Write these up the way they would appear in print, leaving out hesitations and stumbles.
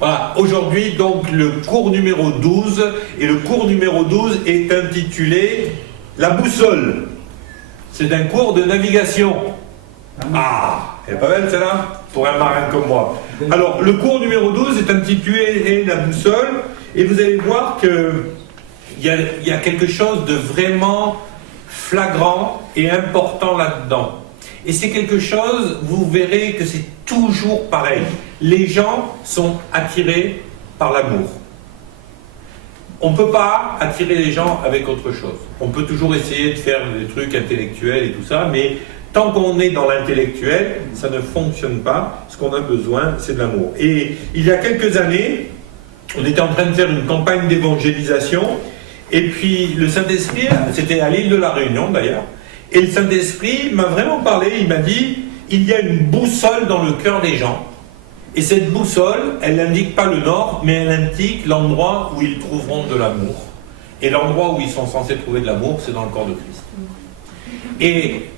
Voilà, aujourd'hui donc le cours numéro 12, et le cours numéro 12 est intitulé « La boussole ». C'est un cours de navigation. Ah, elle est pas belle celle-là? Pour un marin comme moi. Alors, le cours numéro 12 est intitulé « La boussole », et vous allez voir qu'il y a quelque chose de vraiment flagrant et important là-dedans. Et c'est quelque chose, vous verrez que c'est toujours pareil. Les gens sont attirés par l'amour. On ne peut pas attirer les gens avec autre chose. On peut toujours essayer de faire des trucs intellectuels et tout ça, mais tant qu'on est dans l'intellectuel, ça ne fonctionne pas. Ce qu'on a besoin, c'est de l'amour. Et il y a quelques années, on était en train de faire une campagne d'évangélisation, et puis le Saint-Esprit, c'était à l'île de la Réunion d'ailleurs, et le Saint-Esprit m'a vraiment parlé, il m'a dit, il y a une boussole dans le cœur des gens, et cette boussole, elle n'indique pas le nord, mais elle indique l'endroit où ils trouveront de l'amour. Et l'endroit où ils sont censés trouver de l'amour, c'est dans le corps de Christ. Et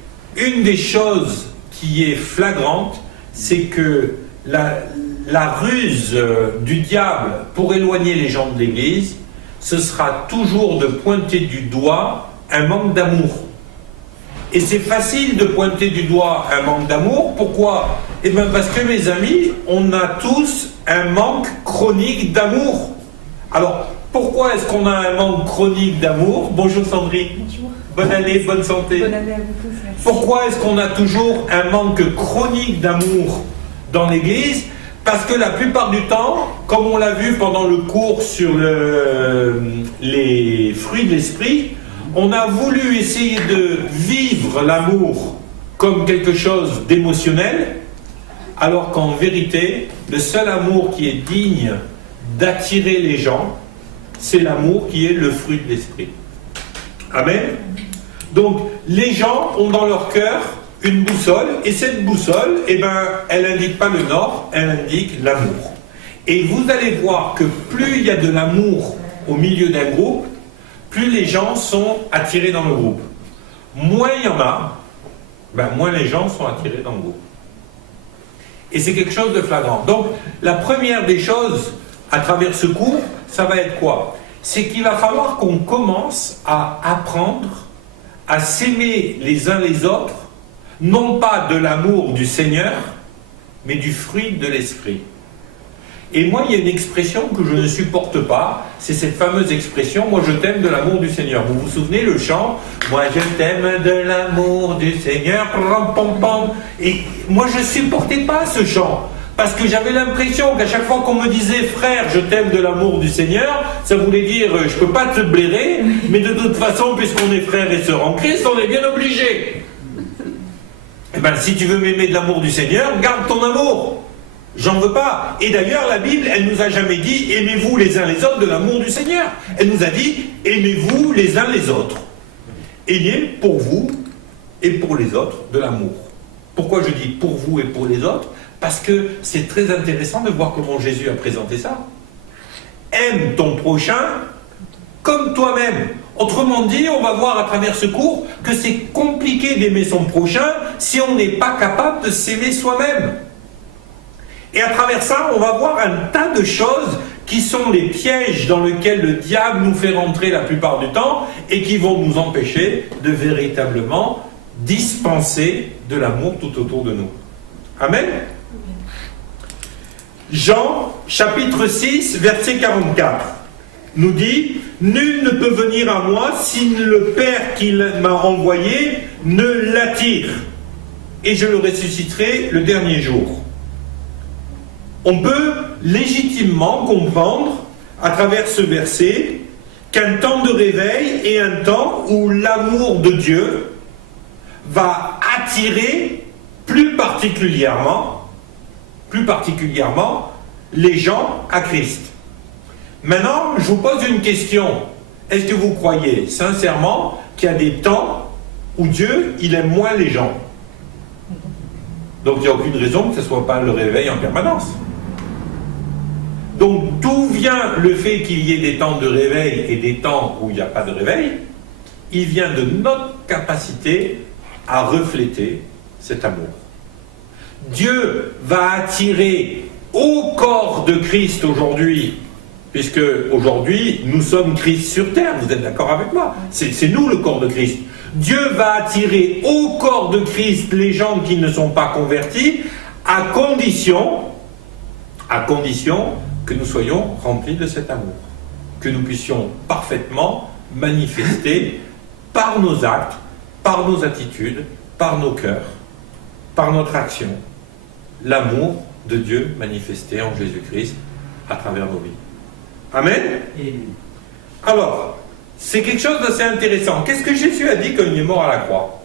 une des choses qui est flagrante, c'est que la ruse du diable pour éloigner les gens de l'Église, ce sera toujours de pointer du doigt un manque d'amour. Et c'est facile de pointer du doigt un manque d'amour. Pourquoi? Eh bien parce que mes amis, on a tous un manque chronique d'amour. Alors, pourquoi est-ce qu'on a un manque chronique d'amour? Bonjour Sandrine. Bonjour. Bonne année, bonne santé. Bonne année à vous tous, merci. Pourquoi est-ce qu'on a toujours un manque chronique d'amour dans l'Église? Parce que la plupart du temps, comme on l'a vu pendant le cours sur les fruits de l'esprit, on a voulu essayer de vivre l'amour comme quelque chose d'émotionnel, alors qu'en vérité, le seul amour qui est digne d'attirer les gens, c'est l'amour qui est le fruit de l'esprit. Amen. Donc, les gens ont dans leur cœur une boussole, et cette boussole, eh ben, elle n'indique pas le nord, elle indique l'amour. Et vous allez voir que plus il y a de l'amour au milieu d'un groupe, plus les gens sont attirés dans le groupe. Moins il y en a, ben, moins les gens sont attirés dans le groupe. Et c'est quelque chose de flagrant. Donc, la première des choses à travers ce cours, ça va être quoi? C'est qu'il va falloir qu'on commence à apprendre à s'aimer les uns les autres, non pas de l'amour du Seigneur, mais du fruit de l'esprit. Et moi, il y a une expression que je ne supporte pas, c'est cette fameuse expression « Moi, je t'aime de l'amour du Seigneur ». Vous vous souvenez le chant « Moi, je t'aime de l'amour du Seigneur ». Et moi, je ne supportais pas ce chant, parce que j'avais l'impression qu'à chaque fois qu'on me disait « Frère, je t'aime de l'amour du Seigneur », ça voulait dire « Je ne peux pas te blairer, mais de toute façon, puisqu'on est frères et sœurs en Christ, on est bien obligés ». Eh bien, si tu veux m'aimer de l'amour du Seigneur, garde ton amour. J'en veux pas. Et d'ailleurs, la Bible, elle nous a jamais dit « Aimez-vous les uns les autres de l'amour du Seigneur ». Elle nous a dit « Aimez-vous les uns les autres ». Ayez pour vous et pour les autres de l'amour. Pourquoi je dis « pour vous et pour les autres » ? Parce que c'est très intéressant de voir comment Jésus a présenté ça. Aime ton prochain comme toi-même. Autrement dit, on va voir à travers ce cours que c'est compliqué d'aimer son prochain si on n'est pas capable de s'aimer soi-même. Et à travers ça, on va voir un tas de choses qui sont les pièges dans lesquels le diable nous fait rentrer la plupart du temps et qui vont nous empêcher de véritablement dispenser de l'amour tout autour de nous. Amen. Jean, chapitre 6, verset 44, nous dit « Nul ne peut venir à moi si le Père qui m'a envoyé ne l'attire, et je le ressusciterai le dernier jour. » On peut légitimement comprendre, à travers ce verset, qu'un temps de réveil est un temps où l'amour de Dieu va attirer plus particulièrement les gens à Christ. Maintenant, je vous pose une question. Est-ce que vous croyez sincèrement qu'il y a des temps où Dieu, il aime moins les gens? Donc il n'y a aucune raison que ce ne soit pas le réveil en permanence. Donc d'où vient le fait qu'il y ait des temps de réveil et des temps où il n'y a pas de réveil? Il vient de notre capacité à refléter cet amour. Dieu va attirer au corps de Christ aujourd'hui, puisque aujourd'hui nous sommes Christ sur terre, vous êtes d'accord avec moi? C'est nous le corps de Christ. Dieu va attirer au corps de Christ les gens qui ne sont pas convertis, à condition que nous soyons remplis de cet amour, que nous puissions parfaitement manifester par nos actes, par nos attitudes, par nos cœurs, par notre action, l'amour de Dieu manifesté en Jésus-Christ à travers nos vies. Amen. Alors, c'est quelque chose d'assez intéressant. Qu'est-ce que Jésus a dit quand il est mort à la croix?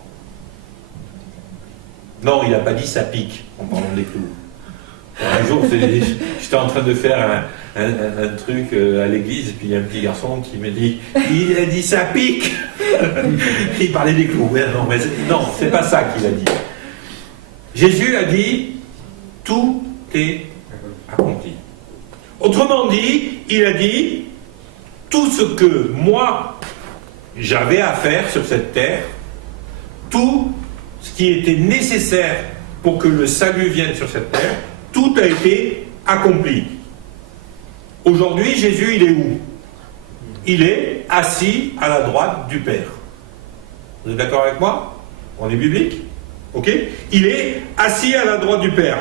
Non, il n'a pas dit ça pique, en parlant des clous. Un jour, j'étais en train de faire un truc à l'église, et puis il y a un petit garçon qui me dit « Il a dit ça pique !» Il parlait des clous. Non, c'est pas ça qu'il a dit. Jésus a dit « Tout est accompli ». Autrement dit, il a dit « Tout ce que moi, j'avais à faire sur cette terre, tout ce qui était nécessaire pour que le salut vienne sur cette terre, tout a été accompli. » Aujourd'hui, Jésus, il est où? Il est assis à la droite du Père. Vous êtes d'accord avec moi? On est biblique? Ok? Il est assis à la droite du Père.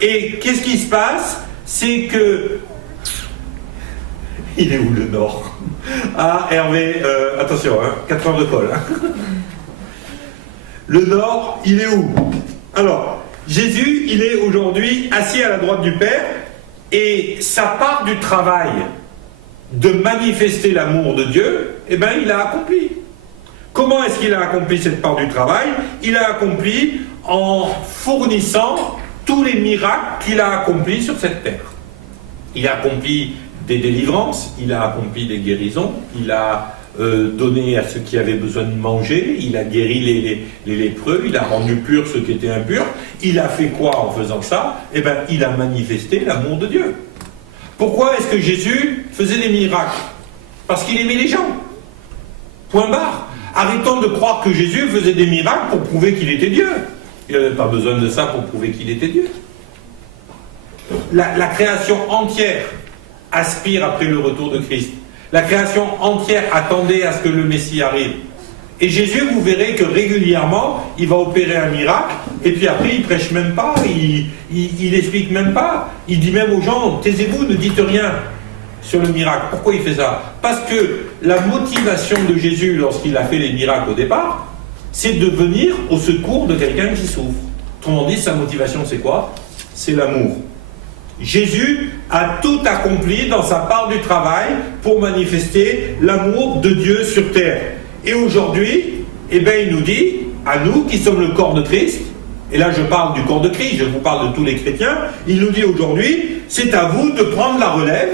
Et qu'est-ce qui se passe? C'est que... Il est où le Nord? Ah, Hervé, attention, 4 heures de colle. Le Nord, il est où? Alors, Jésus, il est aujourd'hui assis à la droite du Père, et sa part du travail de manifester l'amour de Dieu, eh bien, il l'a accompli. Comment est-ce qu'il a accompli cette part du travail? Il l'a accompli en fournissant tous les miracles qu'il a accomplis sur cette terre. Il a accompli des délivrances, il a accompli des guérisons, il a donné à ceux qui avaient besoin de manger, il a guéri les lépreux, il a rendu purs ceux qui étaient impurs. Il a fait quoi en faisant ça? Eh bien, il a manifesté l'amour de Dieu. Pourquoi est-ce que Jésus faisait des miracles? Parce qu'il aimait les gens. Point barre. Arrêtons de croire que Jésus faisait des miracles pour prouver qu'il était Dieu. Il n'avait pas besoin de ça pour prouver qu'il était Dieu. La création entière aspire après le retour de Christ. La création entière attendait à ce que le Messie arrive. Et Jésus, vous verrez que régulièrement, il va opérer un miracle, et puis après, il prêche même pas, il explique même pas. Il dit même aux gens, taisez-vous, ne dites rien sur le miracle. Pourquoi il fait ça? Parce que la motivation de Jésus, lorsqu'il a fait les miracles au départ, c'est de venir au secours de quelqu'un qui souffre. Autrement dit, sa motivation, c'est quoi? C'est l'amour. Jésus a tout accompli dans sa part du travail pour manifester l'amour de Dieu sur terre. Et aujourd'hui, eh bien, il nous dit, à nous qui sommes le corps de Christ, et là je parle du corps de Christ, je vous parle de tous les chrétiens, il nous dit aujourd'hui, c'est à vous de prendre la relève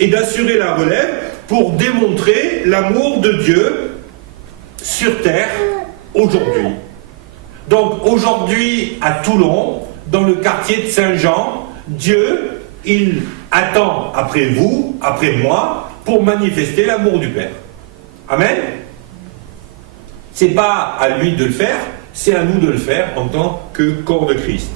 et d'assurer la relève pour démontrer l'amour de Dieu sur terre aujourd'hui. Donc aujourd'hui, à Toulon, dans le quartier de Saint-Jean, Dieu, il attend après vous, après moi, pour manifester l'amour du Père. Amen. C'est pas à lui de le faire, c'est à nous de le faire en tant que corps de Christ.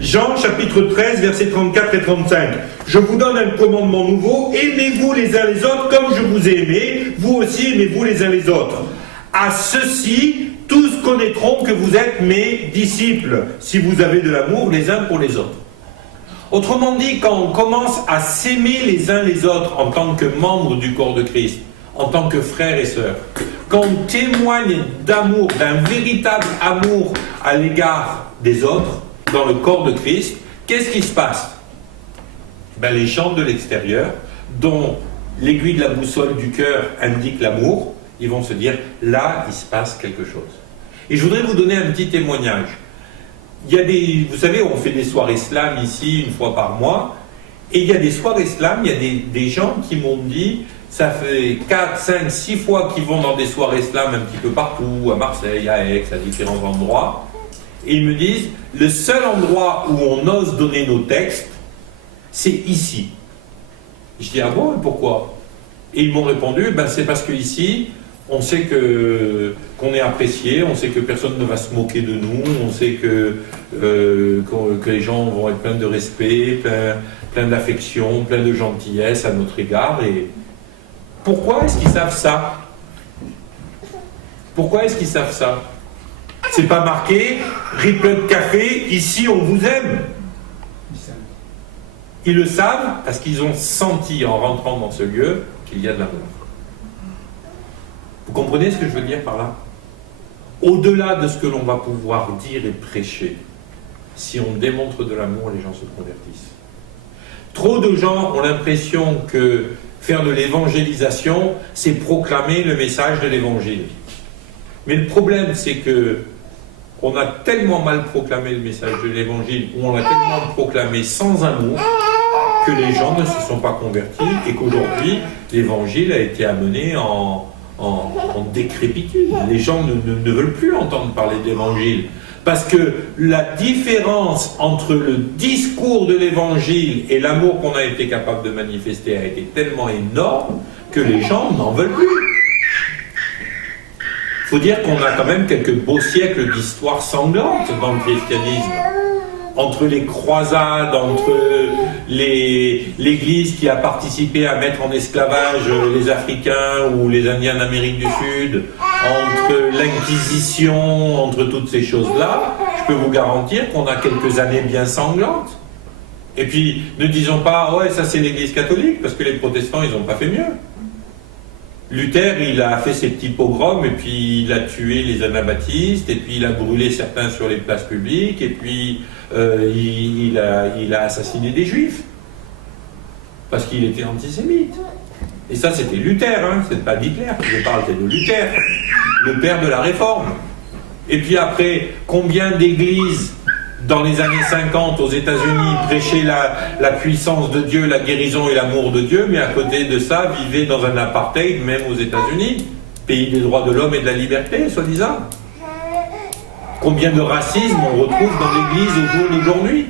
Jean chapitre 13, versets 34 et 35. Je vous donne un commandement nouveau, aimez-vous les uns les autres comme je vous ai aimé, vous aussi aimez-vous les uns les autres. À ceci, tous connaîtront que vous êtes mes disciples, si vous avez de l'amour les uns pour les autres. Autrement dit, quand on commence à s'aimer les uns les autres en tant que membres du corps de Christ, en tant que frères et sœurs, quand on témoigne d'amour, d'un véritable amour à l'égard des autres, dans le corps de Christ, qu'est-ce qui se passe? Ben, les gens de l'extérieur, dont l'aiguille de la boussole du cœur indique l'amour, ils vont se dire, là, il se passe quelque chose. Et je voudrais vous donner un petit témoignage. Il y a vous savez, on fait des soirées slam ici, une fois par mois, et il y a des soirées slam, il y a des gens qui m'ont dit, ça fait 4, 5, 6 fois qu'ils vont dans des soirées slam un petit peu partout, à Marseille, à Aix, à différents endroits, et ils me disent, le seul endroit où on ose donner nos textes, c'est ici. Je dis, ah bon, et pourquoi? Et ils m'ont répondu, ben c'est parce que ici, On sait qu'on est apprécié, on sait que personne ne va se moquer de nous, on sait que les gens vont être pleins de respect, pleins d'affection, pleins de gentillesse à notre égard. Et pourquoi est-ce qu'ils savent ça? Pourquoi est-ce qu'ils savent ça? C'est pas marqué « Ripple Café, ici on vous aime ». Ils le savent parce qu'ils ont senti en rentrant dans ce lieu qu'il y a de l'amour. Vous comprenez ce que je veux dire par là? Au-delà de ce que l'on va pouvoir dire et prêcher, si on démontre de l'amour, les gens se convertissent. Trop de gens ont l'impression que faire de l'évangélisation, c'est proclamer le message de l'évangile. Mais le problème, c'est que on a tellement mal proclamé le message de l'évangile, ou on l'a tellement proclamé sans amour, que les gens ne se sont pas convertis et qu'aujourd'hui, l'évangile a été amené en décrépitude. Les gens ne veulent plus entendre parler d'évangile. Parce que la différence entre le discours de l'évangile et l'amour qu'on a été capable de manifester a été tellement énorme que les gens n'en veulent plus. Il faut dire qu'on a quand même quelques beaux siècles d'histoire sanglante dans le christianisme. Entre les croisades, entre l'Église qui a participé à mettre en esclavage les Africains ou les Indiens d'Amérique du Sud, entre l'Inquisition, entre toutes ces choses-là, je peux vous garantir qu'on a quelques années bien sanglantes. Et puis, ne disons pas, ouais, ça c'est l'Église catholique, parce que les protestants, ils n'ont pas fait mieux. Luther, il a fait ses petits pogroms, et puis il a tué les anabaptistes, et puis il a brûlé certains sur les places publiques, et puis il a assassiné des juifs, parce qu'il était antisémite. Et ça, c'était Luther, hein, c'est pas d'Hitler que je parle, c'est de Luther, le père de la Réforme. Et puis après, combien d'églises dans les années 50 aux États-Unis prêchaient la puissance de Dieu, la guérison et l'amour de Dieu, mais à côté de ça, vivaient dans un apartheid, même aux États-Unis, pays des droits de l'homme et de la liberté, soi-disant. Combien de racisme on retrouve dans l'Église au jour d'aujourd'hui?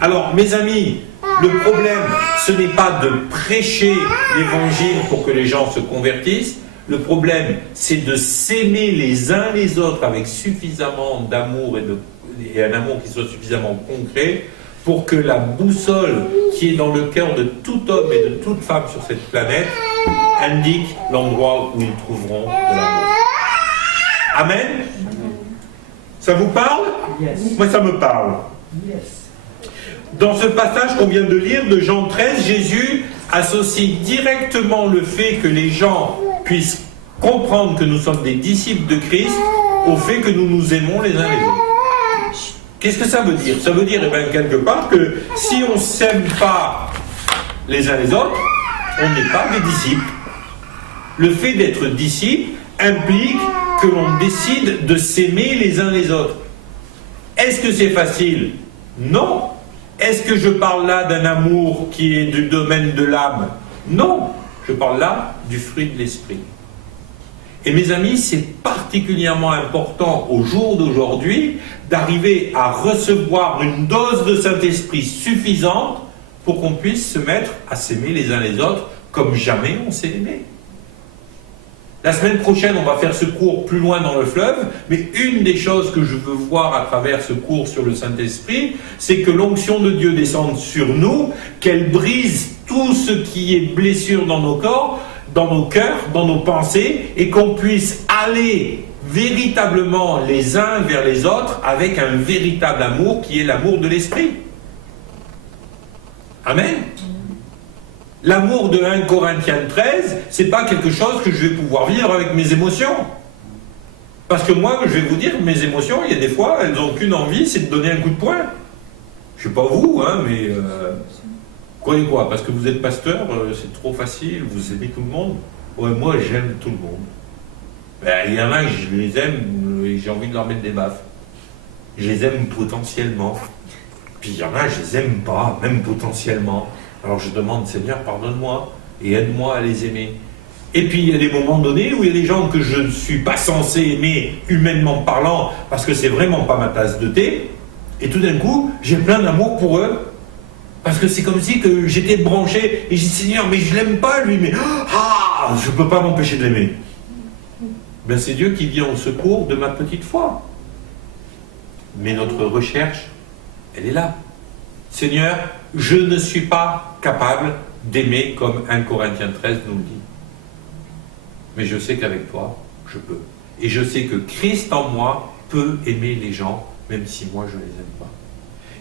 Alors, mes amis, le problème, ce n'est pas de prêcher l'Évangile pour que les gens se convertissent. Le problème, c'est de s'aimer les uns les autres avec suffisamment d'amour et un amour qui soit suffisamment concret pour que la boussole qui est dans le cœur de tout homme et de toute femme sur cette planète indique l'endroit où ils trouveront de l'amour. Amen. Ça vous parle? Yes. Moi, ça me parle. Yes. Dans ce passage qu'on vient de lire de Jean 13, Jésus associe directement le fait que les gens puissent comprendre que nous sommes des disciples de Christ au fait que nous nous aimons les uns les autres. Qu'est-ce que ça veut dire? Ça veut dire, eh bien, quelque part, que si on ne s'aime pas les uns les autres, on n'est pas des disciples. Le fait d'être disciple implique que l'on décide de s'aimer les uns les autres. Est-ce que c'est facile? Non. Est-ce que je parle là d'un amour qui est du domaine de l'âme? Non. Je parle là du fruit de l'esprit. Et mes amis, c'est particulièrement important au jour d'aujourd'hui d'arriver à recevoir une dose de Saint-Esprit suffisante pour qu'on puisse se mettre à s'aimer les uns les autres comme jamais on s'est aimé. La semaine prochaine, on va faire ce cours plus loin dans le fleuve, mais une des choses que je veux voir à travers ce cours sur le Saint-Esprit, c'est que l'onction de Dieu descende sur nous, qu'elle brise tout ce qui est blessure dans nos corps, dans nos cœurs, dans nos pensées, et qu'on puisse aller véritablement les uns vers les autres avec un véritable amour qui est l'amour de l'Esprit. Amen. L'amour de 1 Corinthiens 13, c'est pas quelque chose que je vais pouvoir vivre avec mes émotions. Parce que moi, je vais vous dire, mes émotions, il y a des fois, elles n'ont qu'une envie, c'est de donner un coup de poing. Je sais pas vous, hein, mais... croyez quoi? Parce que vous êtes pasteur, c'est trop facile, vous aimez tout le monde. Ouais, moi, j'aime tout le monde. Ben, il y en a, je les aime, et j'ai envie de leur mettre des baffes. Je les aime potentiellement. Puis il y en a, je les aime pas, même potentiellement. Alors je demande, Seigneur, pardonne-moi et aide-moi à les aimer. Et puis il y a des moments donnés où il y a des gens que je ne suis pas censé aimer humainement parlant parce que c'est vraiment pas ma tasse de thé. Et tout d'un coup, j'ai plein d'amour pour eux. Parce que c'est comme si que j'étais branché et j'ai dit, Seigneur, mais je l'aime pas lui, mais je peux pas m'empêcher de l'aimer. Ben c'est Dieu qui vient au secours de ma petite foi. Mais notre recherche, elle est là. Seigneur, je ne suis pas capable d'aimer comme 1 Corinthiens 13 nous le dit. Mais je sais qu'avec toi, je peux. Et je sais que Christ en moi peut aimer les gens, même si moi je ne les aime pas.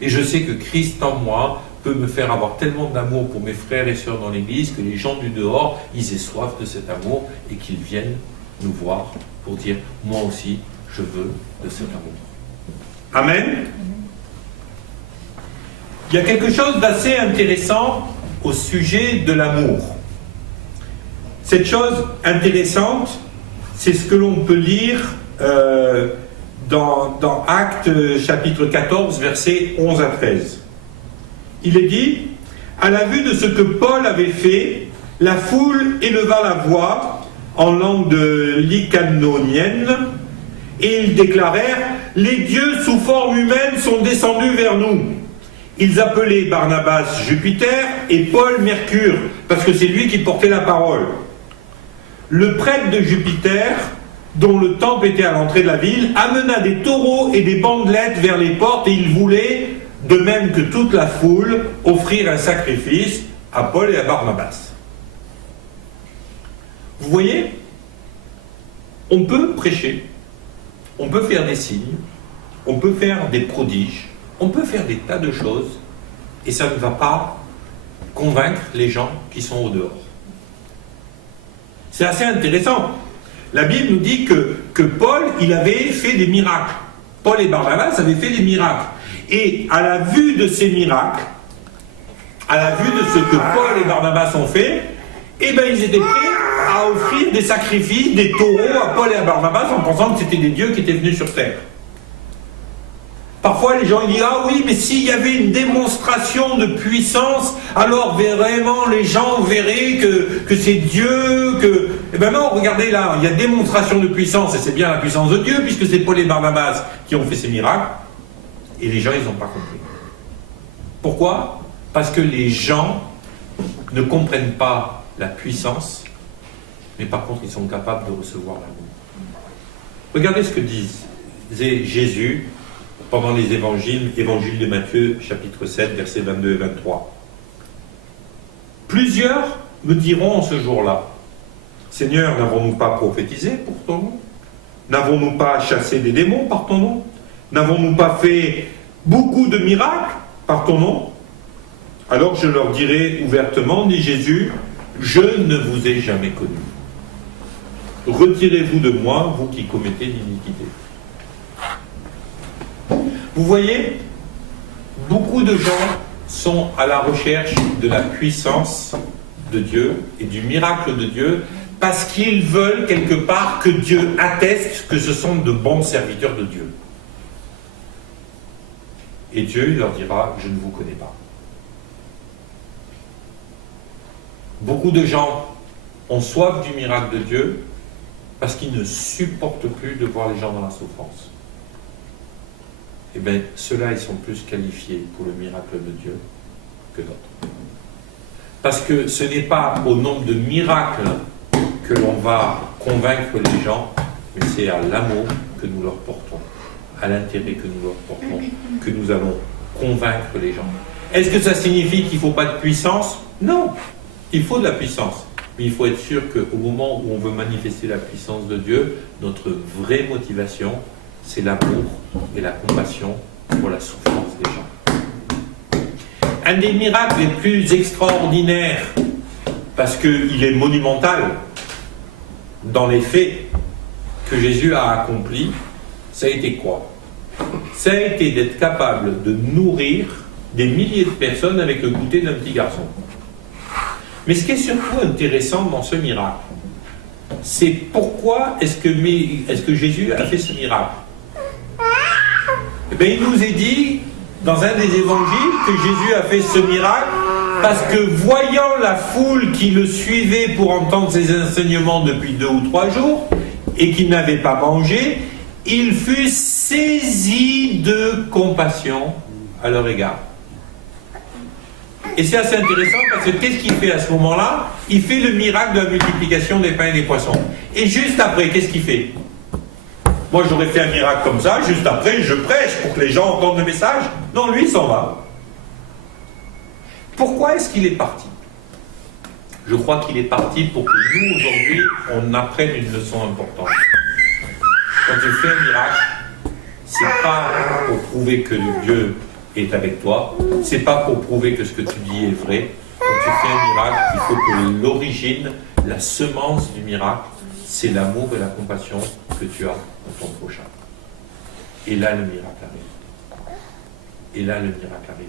Et je sais que Christ en moi peut me faire avoir tellement d'amour pour mes frères et sœurs dans l'église que les gens du dehors, ils aient soif de cet amour et qu'ils viennent nous voir pour dire « moi aussi, je veux de cet amour ». Amen. Il y a quelque chose d'assez intéressant au sujet de l'amour. Cette chose intéressante, c'est ce que l'on peut lire dans Actes chapitre 14, versets 11 à 13. Il est dit, à la vue de ce que Paul avait fait, la foule éleva la voix en langue lycanonienne, et ils déclarèrent, les dieux sous forme humaine sont descendus vers nous. Ils appelaient Barnabas Jupiter et Paul Mercure, parce que c'est lui qui portait la parole. Le prêtre de Jupiter, dont le temple était à l'entrée de la ville, amena des taureaux et des bandelettes vers les portes, et il voulait, de même que toute la foule, offrir un sacrifice à Paul et à Barnabas. Vous voyez, on peut prêcher, on peut faire des signes, on peut faire des prodiges, on peut faire des tas de choses, et ça ne va pas convaincre les gens qui sont au dehors. C'est assez intéressant. La Bible nous dit que Paul, il avait fait des miracles. Paul et Barnabas avaient fait des miracles. Et à la vue de ces miracles, à la vue de ce que Paul et Barnabas ont fait, eh bien, ils étaient prêts à offrir des sacrifices, des taureaux à Paul et à Barnabas en pensant que c'était des dieux qui étaient venus sur terre. Parfois, les gens ils disent « Ah oui, mais s'il y avait une démonstration de puissance, alors vraiment les gens verraient que c'est Dieu, que... » Eh bien non, regardez là, il y a démonstration de puissance, et c'est bien la puissance de Dieu, puisque c'est Paul et Barnabas qui ont fait ces miracles, et les gens, ils n'ont pas compris. Pourquoi? Parce que les gens ne comprennent pas la puissance, mais par contre, ils sont capables de recevoir l'amour. Regardez ce que disait Jésus pendant les évangiles, évangile de Matthieu, chapitre 7, versets 22 et 23. Plusieurs me diront en ce jour-là, Seigneur, n'avons-nous pas prophétisé pour ton nom? N'avons-nous pas chassé des démons par ton nom? N'avons-nous pas fait beaucoup de miracles par ton nom? Alors je leur dirai ouvertement, dit Jésus, je ne vous ai jamais connu. Retirez-vous de moi, vous qui commettez l'iniquité. Vous voyez, beaucoup de gens sont à la recherche de la puissance de Dieu et du miracle de Dieu parce qu'ils veulent quelque part que Dieu atteste que ce sont de bons serviteurs de Dieu. Et Dieu il leur dira, je ne vous connais pas. Beaucoup de gens ont soif du miracle de Dieu parce qu'ils ne supportent plus de voir les gens dans la souffrance. Eh bien, ceux-là, ils sont plus qualifiés pour le miracle de Dieu que d'autres. Parce que ce n'est pas au nombre de miracles que l'on va convaincre les gens, mais c'est à l'amour que nous leur portons, à l'intérêt que nous leur portons, que nous allons convaincre les gens. Est-ce que ça signifie qu'il ne faut pas de puissance? Non, il faut de la puissance. Mais il faut être sûr qu'au moment où on veut manifester la puissance de Dieu, notre vraie motivation, c'est l'amour et la compassion pour la souffrance des gens. Un des miracles les plus extraordinaires, parce qu'il est monumental dans les faits que Jésus a accomplis, ça a été quoi? Ça a été d'être capable de nourrir des milliers de personnes avec le goûter d'un petit garçon. Mais ce qui est surtout intéressant dans ce miracle, c'est pourquoi est-ce que Jésus a fait ce miracle? Eh bien, il nous est dit, dans un des évangiles, que Jésus a fait ce miracle parce que voyant la foule qui le suivait pour entendre ses enseignements depuis 2 ou 3 jours et qui n'avait pas mangé, il fut saisi de compassion à leur égard. Et c'est assez intéressant parce que qu'est-ce qu'il fait à ce moment-là? Il fait le miracle de la multiplication des pains et des poissons. Et juste après, qu'est-ce qu'il fait? Moi, j'aurais fait un miracle comme ça, juste après, je prêche pour que les gens entendent le message. Non, lui, il s'en va. Pourquoi est-ce qu'il est parti? Je crois qu'il est parti pour que nous, aujourd'hui, on apprenne une leçon importante. Quand tu fais un miracle, c'est pas pour prouver que Dieu est avec toi, c'est pas pour prouver que ce que tu dis est vrai. Quand tu fais un miracle, il faut que l'origine, la semence du miracle, c'est l'amour et la compassion que tu as pour ton prochain. Et là, le miracle arrive. Et là, le miracle arrive.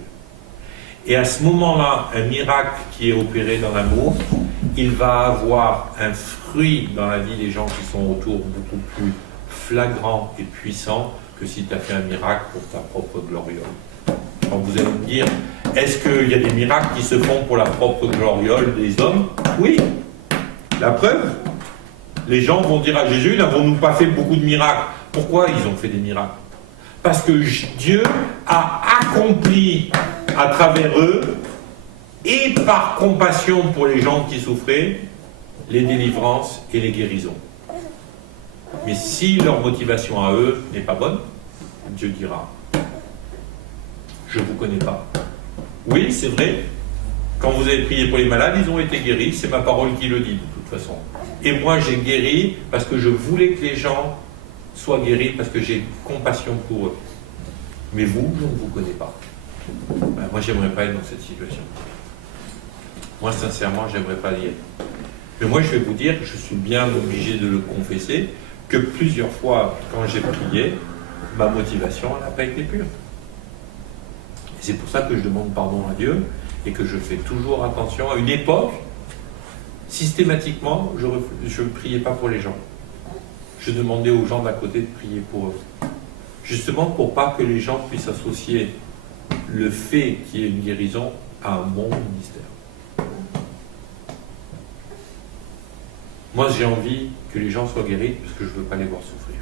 Et à ce moment-là, un miracle qui est opéré dans l'amour, il va avoir un fruit dans la vie des gens qui sont autour beaucoup plus flagrant et puissant que si tu as fait un miracle pour ta propre gloriole. Quand vous allez me dire, est-ce qu'il y a des miracles qui se font pour la propre gloriole des hommes? Oui. La preuve, les gens vont dire à Jésus, n'avons-nous pas fait beaucoup de miracles? Pourquoi ils ont fait des miracles? Parce que Dieu a accompli à travers eux, et par compassion pour les gens qui souffraient, les délivrances et les guérisons. Mais si leur motivation à eux n'est pas bonne, Dieu dira, je ne vous connais pas. Oui, c'est vrai, quand vous avez prié pour les malades, ils ont été guéris, c'est ma parole qui le dit de toute façon. Et moi j'ai guéri parce que je voulais que les gens soient guéris, parce que j'ai compassion pour eux. Mais vous, je ne vous connais pas. Ben, moi j'aimerais pas être dans cette situation. Moi sincèrement, j'aimerais pas y être. Mais moi je vais vous dire, je suis bien obligé de le confesser, que plusieurs fois, quand j'ai prié, ma motivation n'a pas été pure. Et c'est pour ça que je demande pardon à Dieu et que je fais toujours attention. À une époque, systématiquement, je ne priais pas pour les gens. Je demandais aux gens d'à côté de prier pour eux. Justement pour pas que les gens puissent associer le fait qu'il y ait une guérison à un bon ministère. Moi, j'ai envie que les gens soient guéris parce que je ne veux pas les voir souffrir.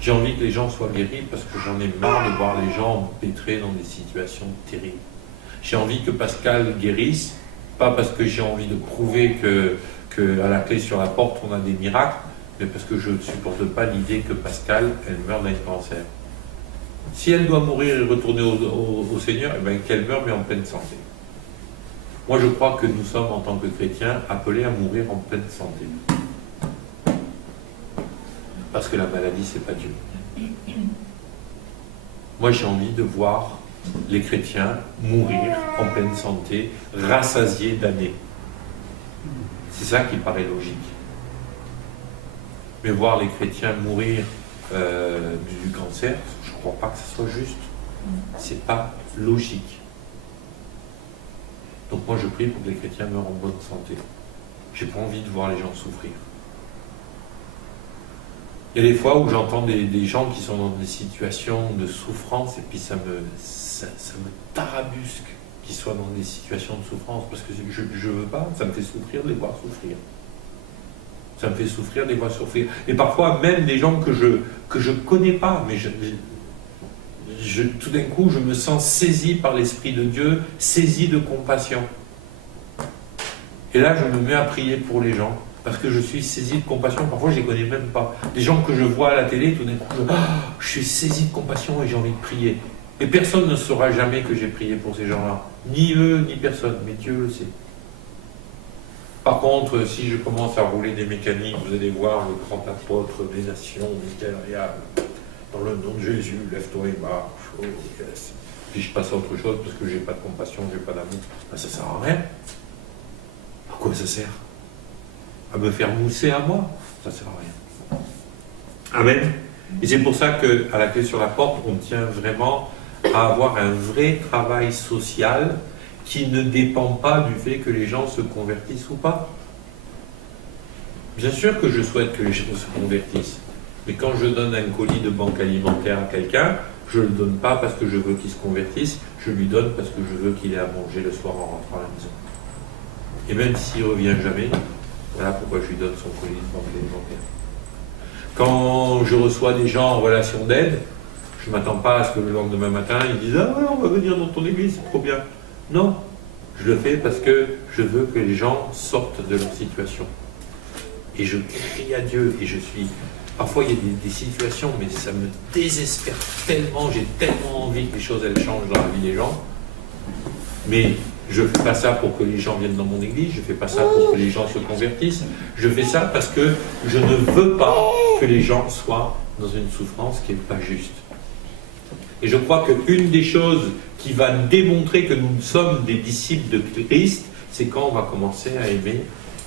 J'ai envie que les gens soient guéris parce que j'en ai marre de voir les gens empêtrés dans des situations terribles. J'ai envie que Pascal guérisse, pas parce que j'ai envie de prouver que à la clé sur la porte, on a des miracles, mais parce que je ne supporte pas l'idée que Pascal, elle meurt d'un cancer. Si elle doit mourir et retourner au Seigneur, eh bien, qu'elle meure mais en pleine santé. Moi, je crois que nous sommes, en tant que chrétiens, appelés à mourir en pleine santé. Parce que la maladie, c'est pas Dieu. Moi, j'ai envie de voir les chrétiens mourir en pleine santé, rassasiés d'années. C'est ça qui paraît logique. Mais voir les chrétiens mourir du cancer, je ne crois pas que ce soit juste. C'est pas logique. Donc moi je prie pour que les chrétiens meurent en bonne santé. J'ai pas envie de voir les gens souffrir. Il y a des fois où j'entends des gens qui sont dans des situations de souffrance et puis ça me tarabusque qu'ils soient dans des situations de souffrance parce que je veux pas, ça me fait souffrir de les voir souffrir. Ça me fait souffrir de les voir souffrir. Et parfois même des gens que je connais pas, mais tout d'un coup, je me sens saisi par l'Esprit de Dieu, saisi de compassion. Et là, je me mets à prier pour les gens, parce que je suis saisi de compassion. Parfois, je ne les connais même pas. Les gens que je vois à la télé, tout d'un coup, je suis saisi de compassion et j'ai envie de prier. Et personne ne saura jamais que j'ai prié pour ces gens-là. Ni eux, ni personne, mais Dieu le sait. Par contre, si je commence à rouler des mécaniques, vous allez voir le grand apôtre des nations, Michael Arial. Dans le nom de Jésus, lève-toi et marche. Oh, yes. Puis je passe à autre chose parce que j'ai pas de compassion, j'ai pas d'amour. Ben, ça sert à rien. À quoi ça sert? À me faire mousser à moi? Ça sert à rien. Amen. Et c'est pour ça qu'à la clé sur la porte, on tient vraiment à avoir un vrai travail social qui ne dépend pas du fait que les gens se convertissent ou pas. Bien sûr que je souhaite que les gens se convertissent. Mais quand je donne un colis de banque alimentaire à quelqu'un, je ne le donne pas parce que je veux qu'il se convertisse, je lui donne parce que je veux qu'il ait à manger le soir en rentrant à la maison. Et même s'il ne revient jamais, voilà pourquoi je lui donne son colis de banque alimentaire. Quand je reçois des gens en relation d'aide, je ne m'attends pas à ce que le lendemain matin, ils disent « Ah ouais, on va venir dans ton église, c'est trop bien ». Non, je le fais parce que je veux que les gens sortent de leur situation. Et je crie à Dieu, et je suis... Parfois, il y a des situations, mais ça me désespère tellement, j'ai tellement envie que les choses, elles changent dans la vie des gens. Mais je ne fais pas ça pour que les gens viennent dans mon église, je ne fais pas ça pour que les gens se convertissent. Je fais ça parce que je ne veux pas que les gens soient dans une souffrance qui n'est pas juste. Et je crois qu'une des choses qui va démontrer que nous sommes des disciples de Christ, c'est quand on va commencer à aimer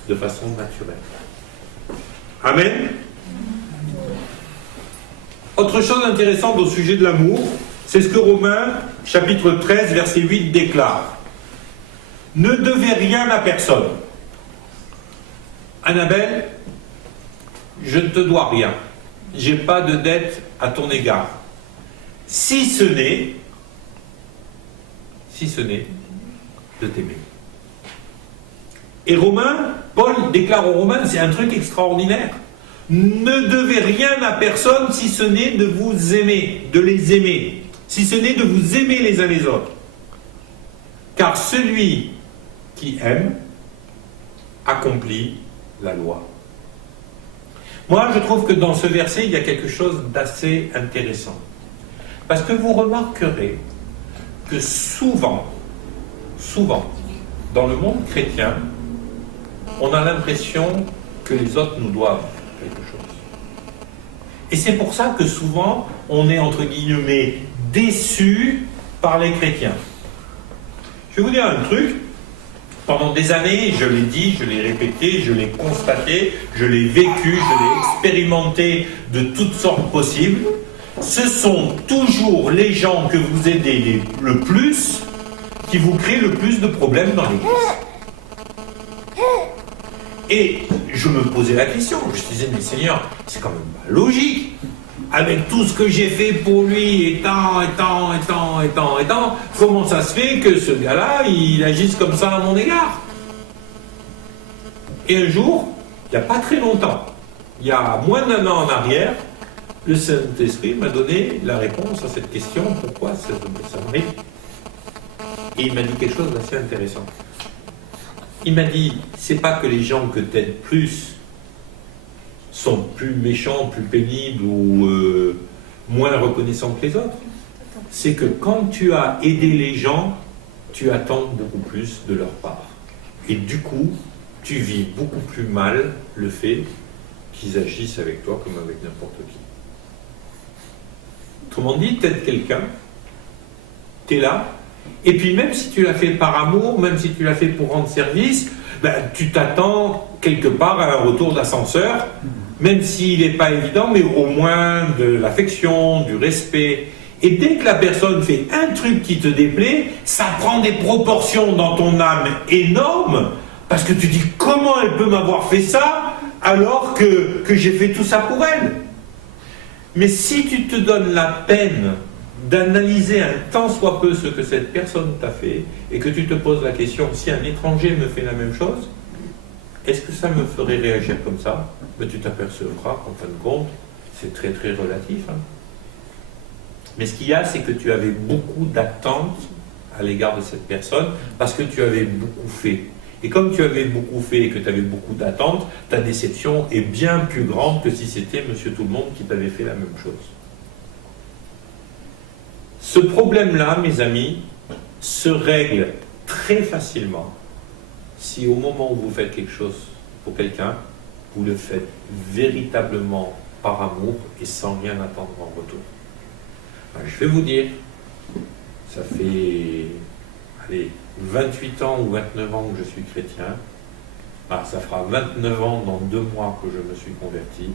de façon naturelle. Amen. Autre chose intéressante au sujet de l'amour, c'est ce que Romains, chapitre 13, verset 8 déclare. Ne devez rien à personne. Annabelle, je ne te dois rien. Je n'ai pas de dette à ton égard. Si ce n'est de t'aimer. Et Paul déclare aux Romains, c'est un truc extraordinaire. Ne devez rien à personne si ce n'est de vous aimer, de les aimer, si ce n'est de vous aimer les uns les autres. Car celui qui aime accomplit la loi. Moi, je trouve que dans ce verset, il y a quelque chose d'assez intéressant. Parce que vous remarquerez que souvent, dans le monde chrétien, on a l'impression que les autres nous doivent quelque chose. Et c'est pour ça que souvent, on est entre guillemets déçu par les chrétiens. Je vais vous dire un truc. Pendant des années, je l'ai dit, je l'ai répété, je l'ai constaté, je l'ai vécu, je l'ai expérimenté de toutes sortes possibles. Ce sont toujours les gens que vous aidez le plus qui vous créent le plus de problèmes dans l'église. Et je me posais la question, je me disais, mais Seigneur, c'est quand même pas logique. Avec tout ce que j'ai fait pour lui, et tant, comment ça se fait que ce gars-là, il agisse comme ça à mon égard? Et un jour, il n'y a pas très longtemps, il y a moins d'1 an en arrière, le Saint-Esprit m'a donné la réponse à cette question, pourquoi ça m'arrive? Et il m'a dit quelque chose d'assez intéressant. Il m'a dit, c'est pas que les gens que tu aides plus sont plus méchants, plus pénibles ou moins reconnaissants que les autres. C'est que quand tu as aidé les gens, tu attends beaucoup plus de leur part. Et du coup, tu vis beaucoup plus mal le fait qu'ils agissent avec toi comme avec n'importe qui. Autrement dit, t'aides quelqu'un, t'es là, et puis même si tu l'as fait par amour, même si tu l'as fait pour rendre service, ben, tu t'attends quelque part à un retour d'ascenseur, même s'il n'est pas évident, mais au moins de l'affection, du respect. Et dès que la personne fait un truc qui te déplaît, ça prend des proportions dans ton âme énormes, parce que tu dis comment elle peut m'avoir fait ça alors que j'ai fait tout ça pour elle. Mais si tu te donnes la peine d'analyser un tant soit peu ce que cette personne t'a fait, et que tu te poses la question, si un étranger me fait la même chose, est-ce que ça me ferait réagir comme ça? Mais tu t'apercevras qu'en fin de compte, c'est très très relatif. Hein. Mais ce qu'il y a, c'est que tu avais beaucoup d'attentes à l'égard de cette personne, parce que tu avais beaucoup fait. Et comme tu avais beaucoup fait et que tu avais beaucoup d'attentes, ta déception est bien plus grande que si c'était Monsieur Tout-le-Monde qui t'avait fait la même chose. Ce problème-là, mes amis, se règle très facilement si au moment où vous faites quelque chose pour quelqu'un, vous le faites véritablement par amour et sans rien attendre en retour. Alors, je vais vous dire, ça fait 28 ans ou 29 ans que je suis chrétien. Alors, ça fera 29 ans dans 2 mois que je me suis converti,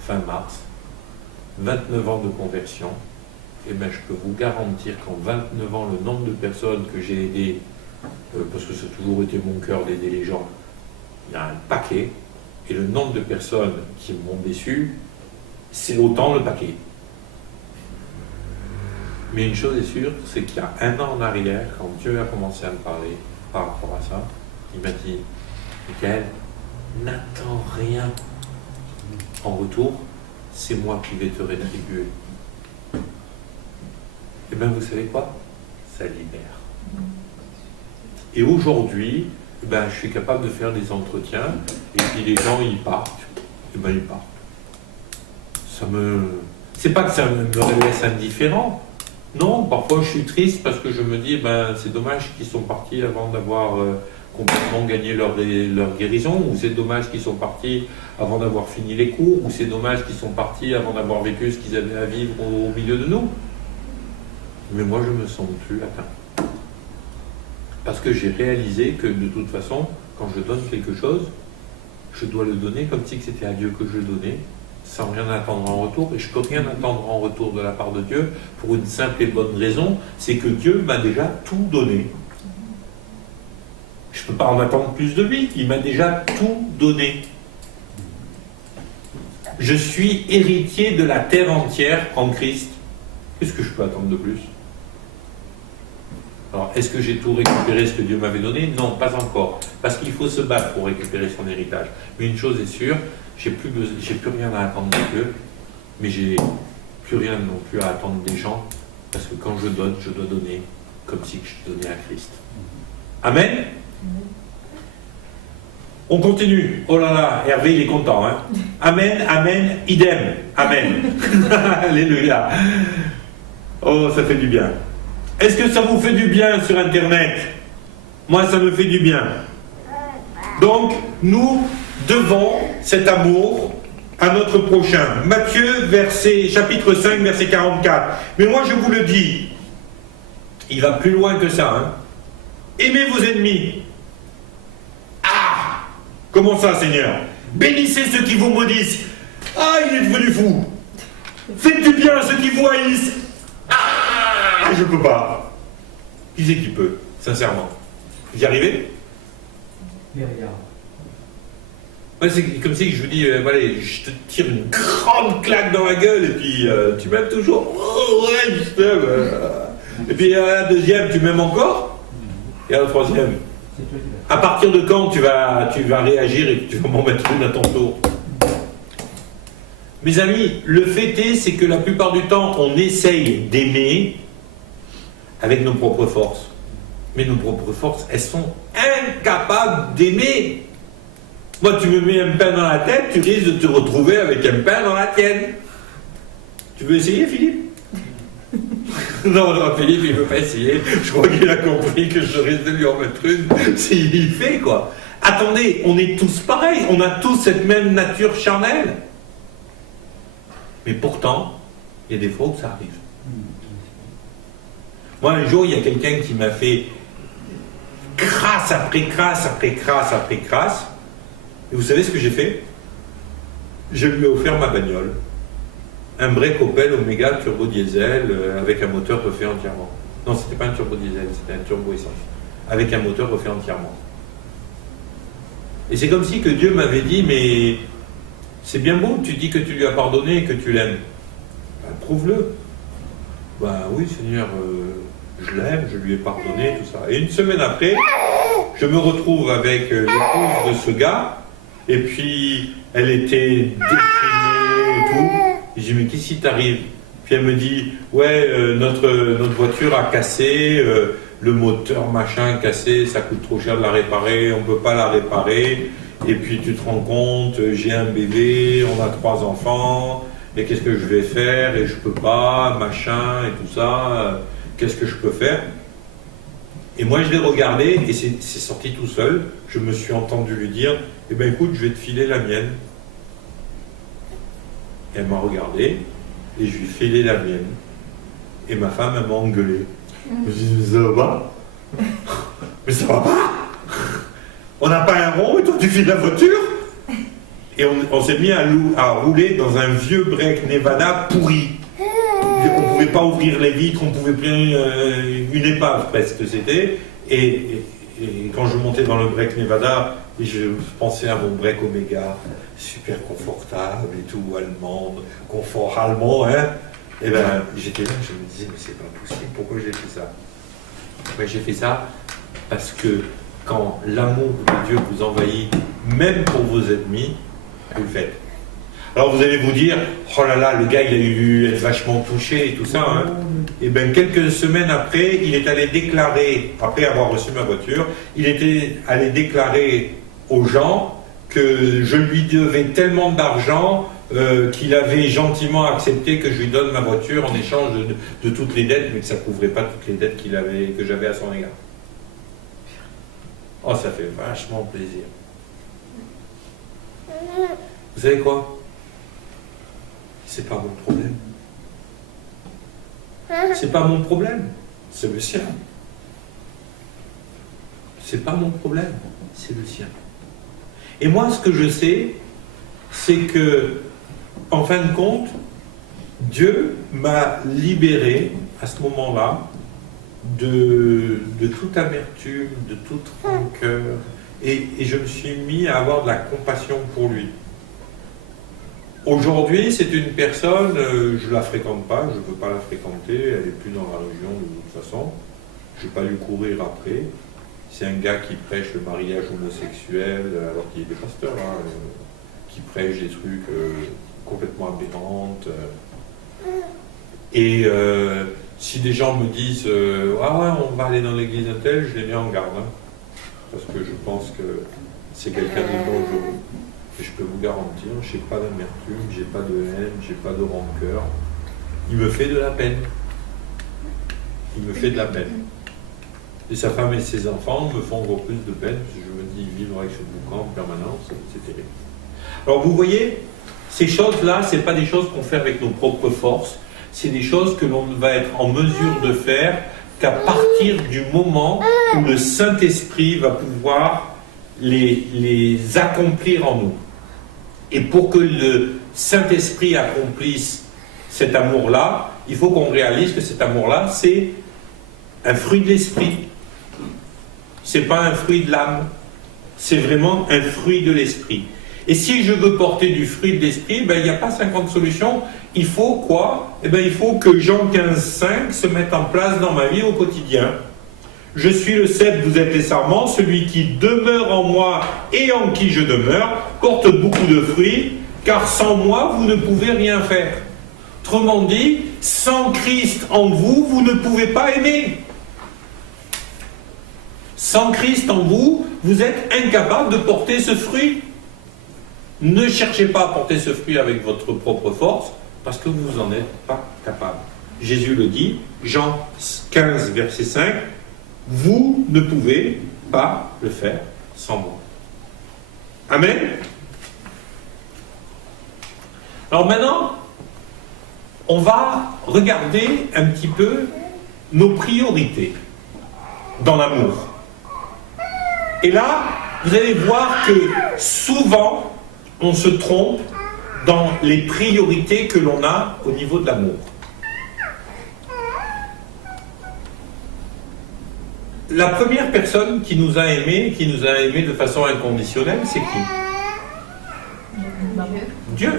fin mars. 29 ans de conversion. Et bien, je peux vous garantir qu'en 29 ans, le nombre de personnes que j'ai aidées, parce que ça a toujours été mon cœur d'aider les gens, il y a un paquet. Et le nombre de personnes qui m'ont déçu, c'est autant le paquet. Mais une chose est sûre, c'est qu'il y a 1 an en arrière, quand Dieu a commencé à me parler par rapport à ça, il m'a dit, Michael, n'attends rien en retour, c'est moi qui vais te rétribuer. Et bien vous savez quoi? Ça libère. Et aujourd'hui, ben, je suis capable de faire des entretiens, et puis les gens, ils partent. Et ben, ils partent. C'est pas que ça me laisse indifférent. Non, parfois je suis triste parce que je me dis, ben, c'est dommage qu'ils sont partis avant d'avoir complètement gagné leur guérison, ou c'est dommage qu'ils sont partis avant d'avoir fini les cours, ou c'est dommage qu'ils sont partis avant d'avoir vécu ce qu'ils avaient à vivre au milieu de nous. Mais moi, je me sens plus atteint. Parce que j'ai réalisé que de toute façon, quand je donne quelque chose, je dois le donner comme si c'était à Dieu que je le donnais, sans rien attendre en retour, et je ne peux rien attendre en retour de la part de Dieu pour une simple et bonne raison, c'est que Dieu m'a déjà tout donné. Je ne peux pas en attendre plus de lui, il m'a déjà tout donné. Je suis héritier de la terre entière en Christ. Qu'est-ce que je peux attendre de plus? Alors, est-ce que j'ai tout récupéré ce que Dieu m'avait donné? Non, pas encore. Parce qu'il faut se battre pour récupérer son héritage. Mais une chose est sûre, j'ai plus rien à attendre de Dieu, mais j'ai plus rien non plus à attendre des gens, parce que quand je donne, je dois donner comme si je donnais à Christ. Amen. On continue. Oh là là, Hervé, il est content. Hein. Amen, amen, idem. Amen. Alléluia. Oh, ça fait du bien. Est-ce que ça vous fait du bien sur Internet? Moi, ça me fait du bien. Donc, nous devons cet amour à notre prochain. Matthieu, chapitre 5, verset 44. Mais moi, je vous le dis, il va plus loin que ça. Hein. Aimez vos ennemis. Ah! Comment ça, Seigneur? Bénissez ceux qui vous maudissent. Ah, il est devenu fou. Faites du bien à ceux qui vous haïssent. Ah, je peux pas. Qui c'est qui peut, sincèrement? Vous y arrivez? Ouais, c'est comme si je vous dis, voilà, je te tire une grande claque dans la gueule, et puis tu m'aimes toujours. Oh ouais, je t'aime. Et puis à la deuxième, tu m'aimes encore. Et à la troisième. À partir de quand tu vas réagir et que tu vas m'en mettre une à ton tour? Mes amis, le fait est, c'est que la plupart du temps, on essaye d'aimer avec nos propres forces. Mais nos propres forces, elles sont incapables d'aimer. Moi, tu me mets un pain dans la tête, tu risques de te retrouver avec un pain dans la tienne. Tu veux essayer, Philippe? Non, Philippe, il ne veut pas essayer. Je crois qu'il a compris que je risque de lui en mettre une s'il fait, quoi. Attendez, on est tous pareils, on a tous cette même nature charnelle. Mais pourtant, il y a des fois où ça arrive. Moi, un jour, il y a quelqu'un qui m'a fait crasse après crasse après crasse après crasse. Et vous savez ce que j'ai fait? Je lui ai offert ma bagnole. Un break Opel Omega turbo diesel avec un moteur refait entièrement. Non, c'était pas un turbo diesel, c'était un turbo essence. Avec un moteur refait entièrement. Et c'est comme si que Dieu m'avait dit, mais c'est bien beau, tu dis que tu lui as pardonné et que tu l'aimes. Ben, prouve-le. Ben oui, Seigneur, je l'aime, je lui ai pardonné, tout ça. Et une semaine après, je me retrouve avec l'épouse de ce gars, et puis elle était déprimée et tout. Et je dis, mais qu'est-ce qui t'arrive? Puis elle me dit, ouais, notre voiture a cassé, le moteur machin cassé, ça coûte trop cher de la réparer, on ne peut pas la réparer. Et puis tu te rends compte, j'ai un bébé, on a 3 enfants, et qu'est-ce que je vais faire? Et je peux pas, machin, et tout ça, qu'est-ce que je peux faire? Et moi je l'ai regardé, et c'est sorti tout seul, je me suis entendu lui dire, eh ben écoute, je vais te filer la mienne. Elle m'a regardé, et je lui ai filé la mienne. Et ma femme, elle m'a engueulé. Je me suis dit, mais ça va pas? Mais ça va pas? On n'a pas un rond et toi tu files la voiture? Et on s'est mis à rouler dans un vieux break Nevada pourri. On ne pouvait pas ouvrir les vitres, on ne pouvait plus... une épave presque c'était. Et quand je montais dans le break Nevada, je pensais à mon break Omega, super confortable et tout, allemande, confort allemand, hein. Et ben j'étais là, je me disais, mais c'est pas possible, pourquoi j'ai fait ça? Ben, j'ai fait ça parce que quand l'amour de Dieu vous envahit, même pour vos ennemis, vous le faites. Alors vous allez vous dire, oh là là, le gars il a dû être vachement touché et tout ça. Hein. Et bien quelques semaines après, il est allé déclarer, après avoir reçu ma voiture, il était allé déclarer aux gens que je lui devais tellement d'argent qu'il avait gentiment accepté que je lui donne ma voiture en échange de toutes les dettes, mais que ça ne couvrait pas toutes les dettes que j'avais à son égard. Oh, ça fait vachement plaisir. Vous savez quoi? C'est pas mon problème. C'est pas mon problème, c'est le sien. C'est pas mon problème, c'est le sien. Et moi, ce que je sais, c'est que, en fin de compte, Dieu m'a libéré à ce moment-là de toute amertume, de toute rancœur, et je me suis mis à avoir de la compassion pour lui. Aujourd'hui, c'est une personne, je ne la fréquente pas, je ne veux pas la fréquenter, elle n'est plus dans la religion de toute façon, je n'ai pas lui courir après. C'est un gars qui prêche le mariage homosexuel, alors qu'il était pasteur, hein, qui prêche des trucs complètement aberrants. Et si des gens me disent ah ouais, on va aller dans l'église un tel, je les mets en garde, hein, parce que je pense que c'est quelqu'un de dangereux. Et je peux vous garantir, je n'ai pas d'amertume, j'ai pas de haine, j'ai pas de rancœur. Il me fait de la peine. Il me fait de la peine. Et sa femme et ses enfants me font encore plus de peine, parce que je me dis vivre avec ce boucan en permanence, c'est terrible. Alors vous voyez, ces choses-là, ce n'est pas des choses qu'on fait avec nos propres forces, c'est des choses que l'on va être en mesure de faire qu'à partir du moment où le Saint-Esprit va pouvoir les accomplir en nous. Et pour que le Saint-Esprit accomplisse cet amour-là, il faut qu'on réalise que cet amour-là, c'est un fruit de l'esprit. C'est pas un fruit de l'âme. C'est vraiment un fruit de l'esprit. Et si je veux porter du fruit de l'esprit, ben, il n'y a pas 50 solutions. Il faut quoi? Eh ben, il faut que Jean 15,5 se mette en place dans ma vie au quotidien. Je suis le cep, vous êtes les sarments, celui qui demeure en moi et en qui je demeure porte beaucoup de fruits, car sans moi, vous ne pouvez rien faire. Autrement dit, sans Christ en vous, vous ne pouvez pas aimer. Sans Christ en vous, vous êtes incapable de porter ce fruit. Ne cherchez pas à porter ce fruit avec votre propre force, parce que vous n'en êtes pas capable. Jésus le dit, Jean 15, verset 5, vous ne pouvez pas le faire sans moi. Amen. Alors maintenant, on va regarder un petit peu nos priorités dans l'amour. Et là, vous allez voir que souvent, on se trompe dans les priorités que l'on a au niveau de l'amour. La première personne qui nous a aimés de façon inconditionnelle, c'est qui? Dieu.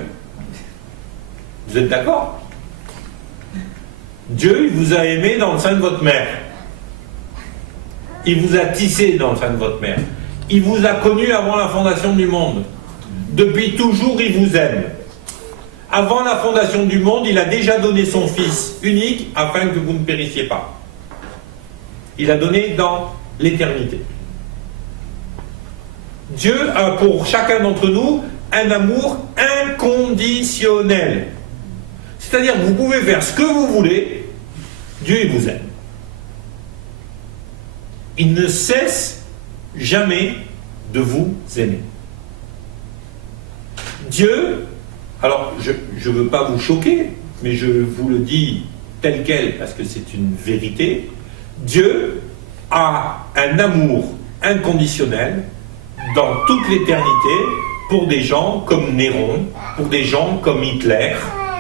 Vous êtes d'accord? Dieu, il vous a aimé dans le sein de votre mère. Il vous a tissé dans le sein de votre mère. Il vous a connu avant la fondation du monde. Depuis toujours, il vous aime. Avant la fondation du monde, il a déjà donné son Fils unique afin que vous ne périssiez pas. Il a donné dans l'éternité. Dieu a pour chacun d'entre nous un amour inconditionnel. C'est-à-dire que vous pouvez faire ce que vous voulez, Dieu il vous aime. Il ne cesse jamais de vous aimer. Dieu, alors je ne veux pas vous choquer, mais je vous le dis tel quel parce que c'est une vérité, Dieu a un amour inconditionnel dans toute l'éternité pour des gens comme Néron, pour des gens comme Hitler,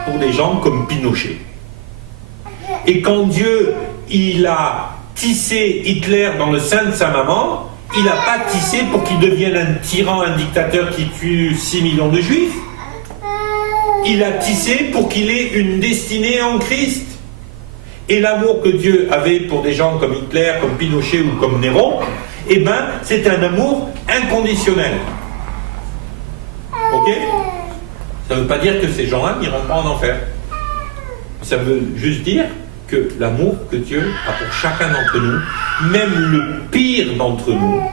pour des gens comme Pinochet. Et quand Dieu il a tissé Hitler dans le sein de sa maman, il n'a pas tissé pour qu'il devienne un tyran, un dictateur qui tue 6 millions de juifs. Il a tissé pour qu'il ait une destinée en Christ. Et l'amour que Dieu avait pour des gens comme Hitler, comme Pinochet ou comme Néron, eh ben, c'est un amour inconditionnel. Ok? Ça ne veut pas dire que ces gens-là n'iront pas en enfer. Ça veut juste dire que l'amour que Dieu a pour chacun d'entre nous, même le pire d'entre nous,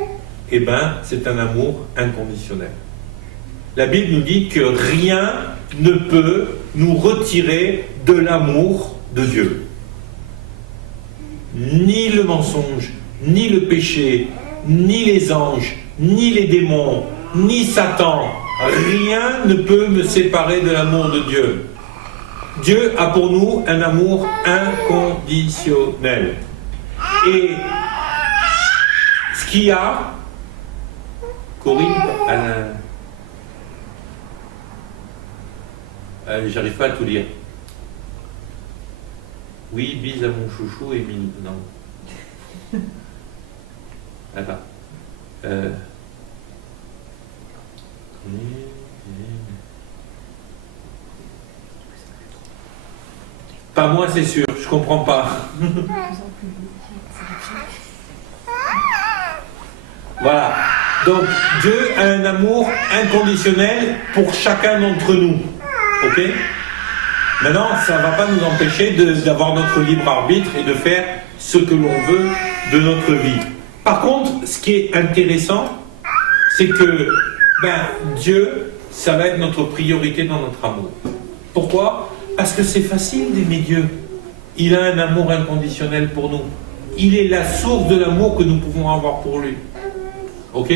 eh ben, c'est un amour inconditionnel. La Bible nous dit que rien ne peut nous retirer de l'amour de Dieu. Ni le mensonge, ni le péché, ni les anges, ni les démons, ni Satan, rien ne peut me séparer de l'amour de Dieu. Dieu a pour nous un amour inconditionnel. Et ce qu'il y a, Corinne, j'arrive pas à tout lire. Oui, bise à mon chouchou et mine. Non. Attends. Pas moi, c'est sûr, je comprends pas. Voilà. Donc, Dieu a un amour inconditionnel pour chacun d'entre nous. Ok ? Maintenant, ça ne va pas nous empêcher d'avoir notre libre arbitre et de faire ce que l'on veut de notre vie. Par contre, ce qui est intéressant, c'est que Dieu, ça va être notre priorité dans notre amour. Pourquoi ? Parce que c'est facile d'aimer Dieu. Il a un amour inconditionnel pour nous. Il est la source de l'amour que nous pouvons avoir pour lui. Ok ?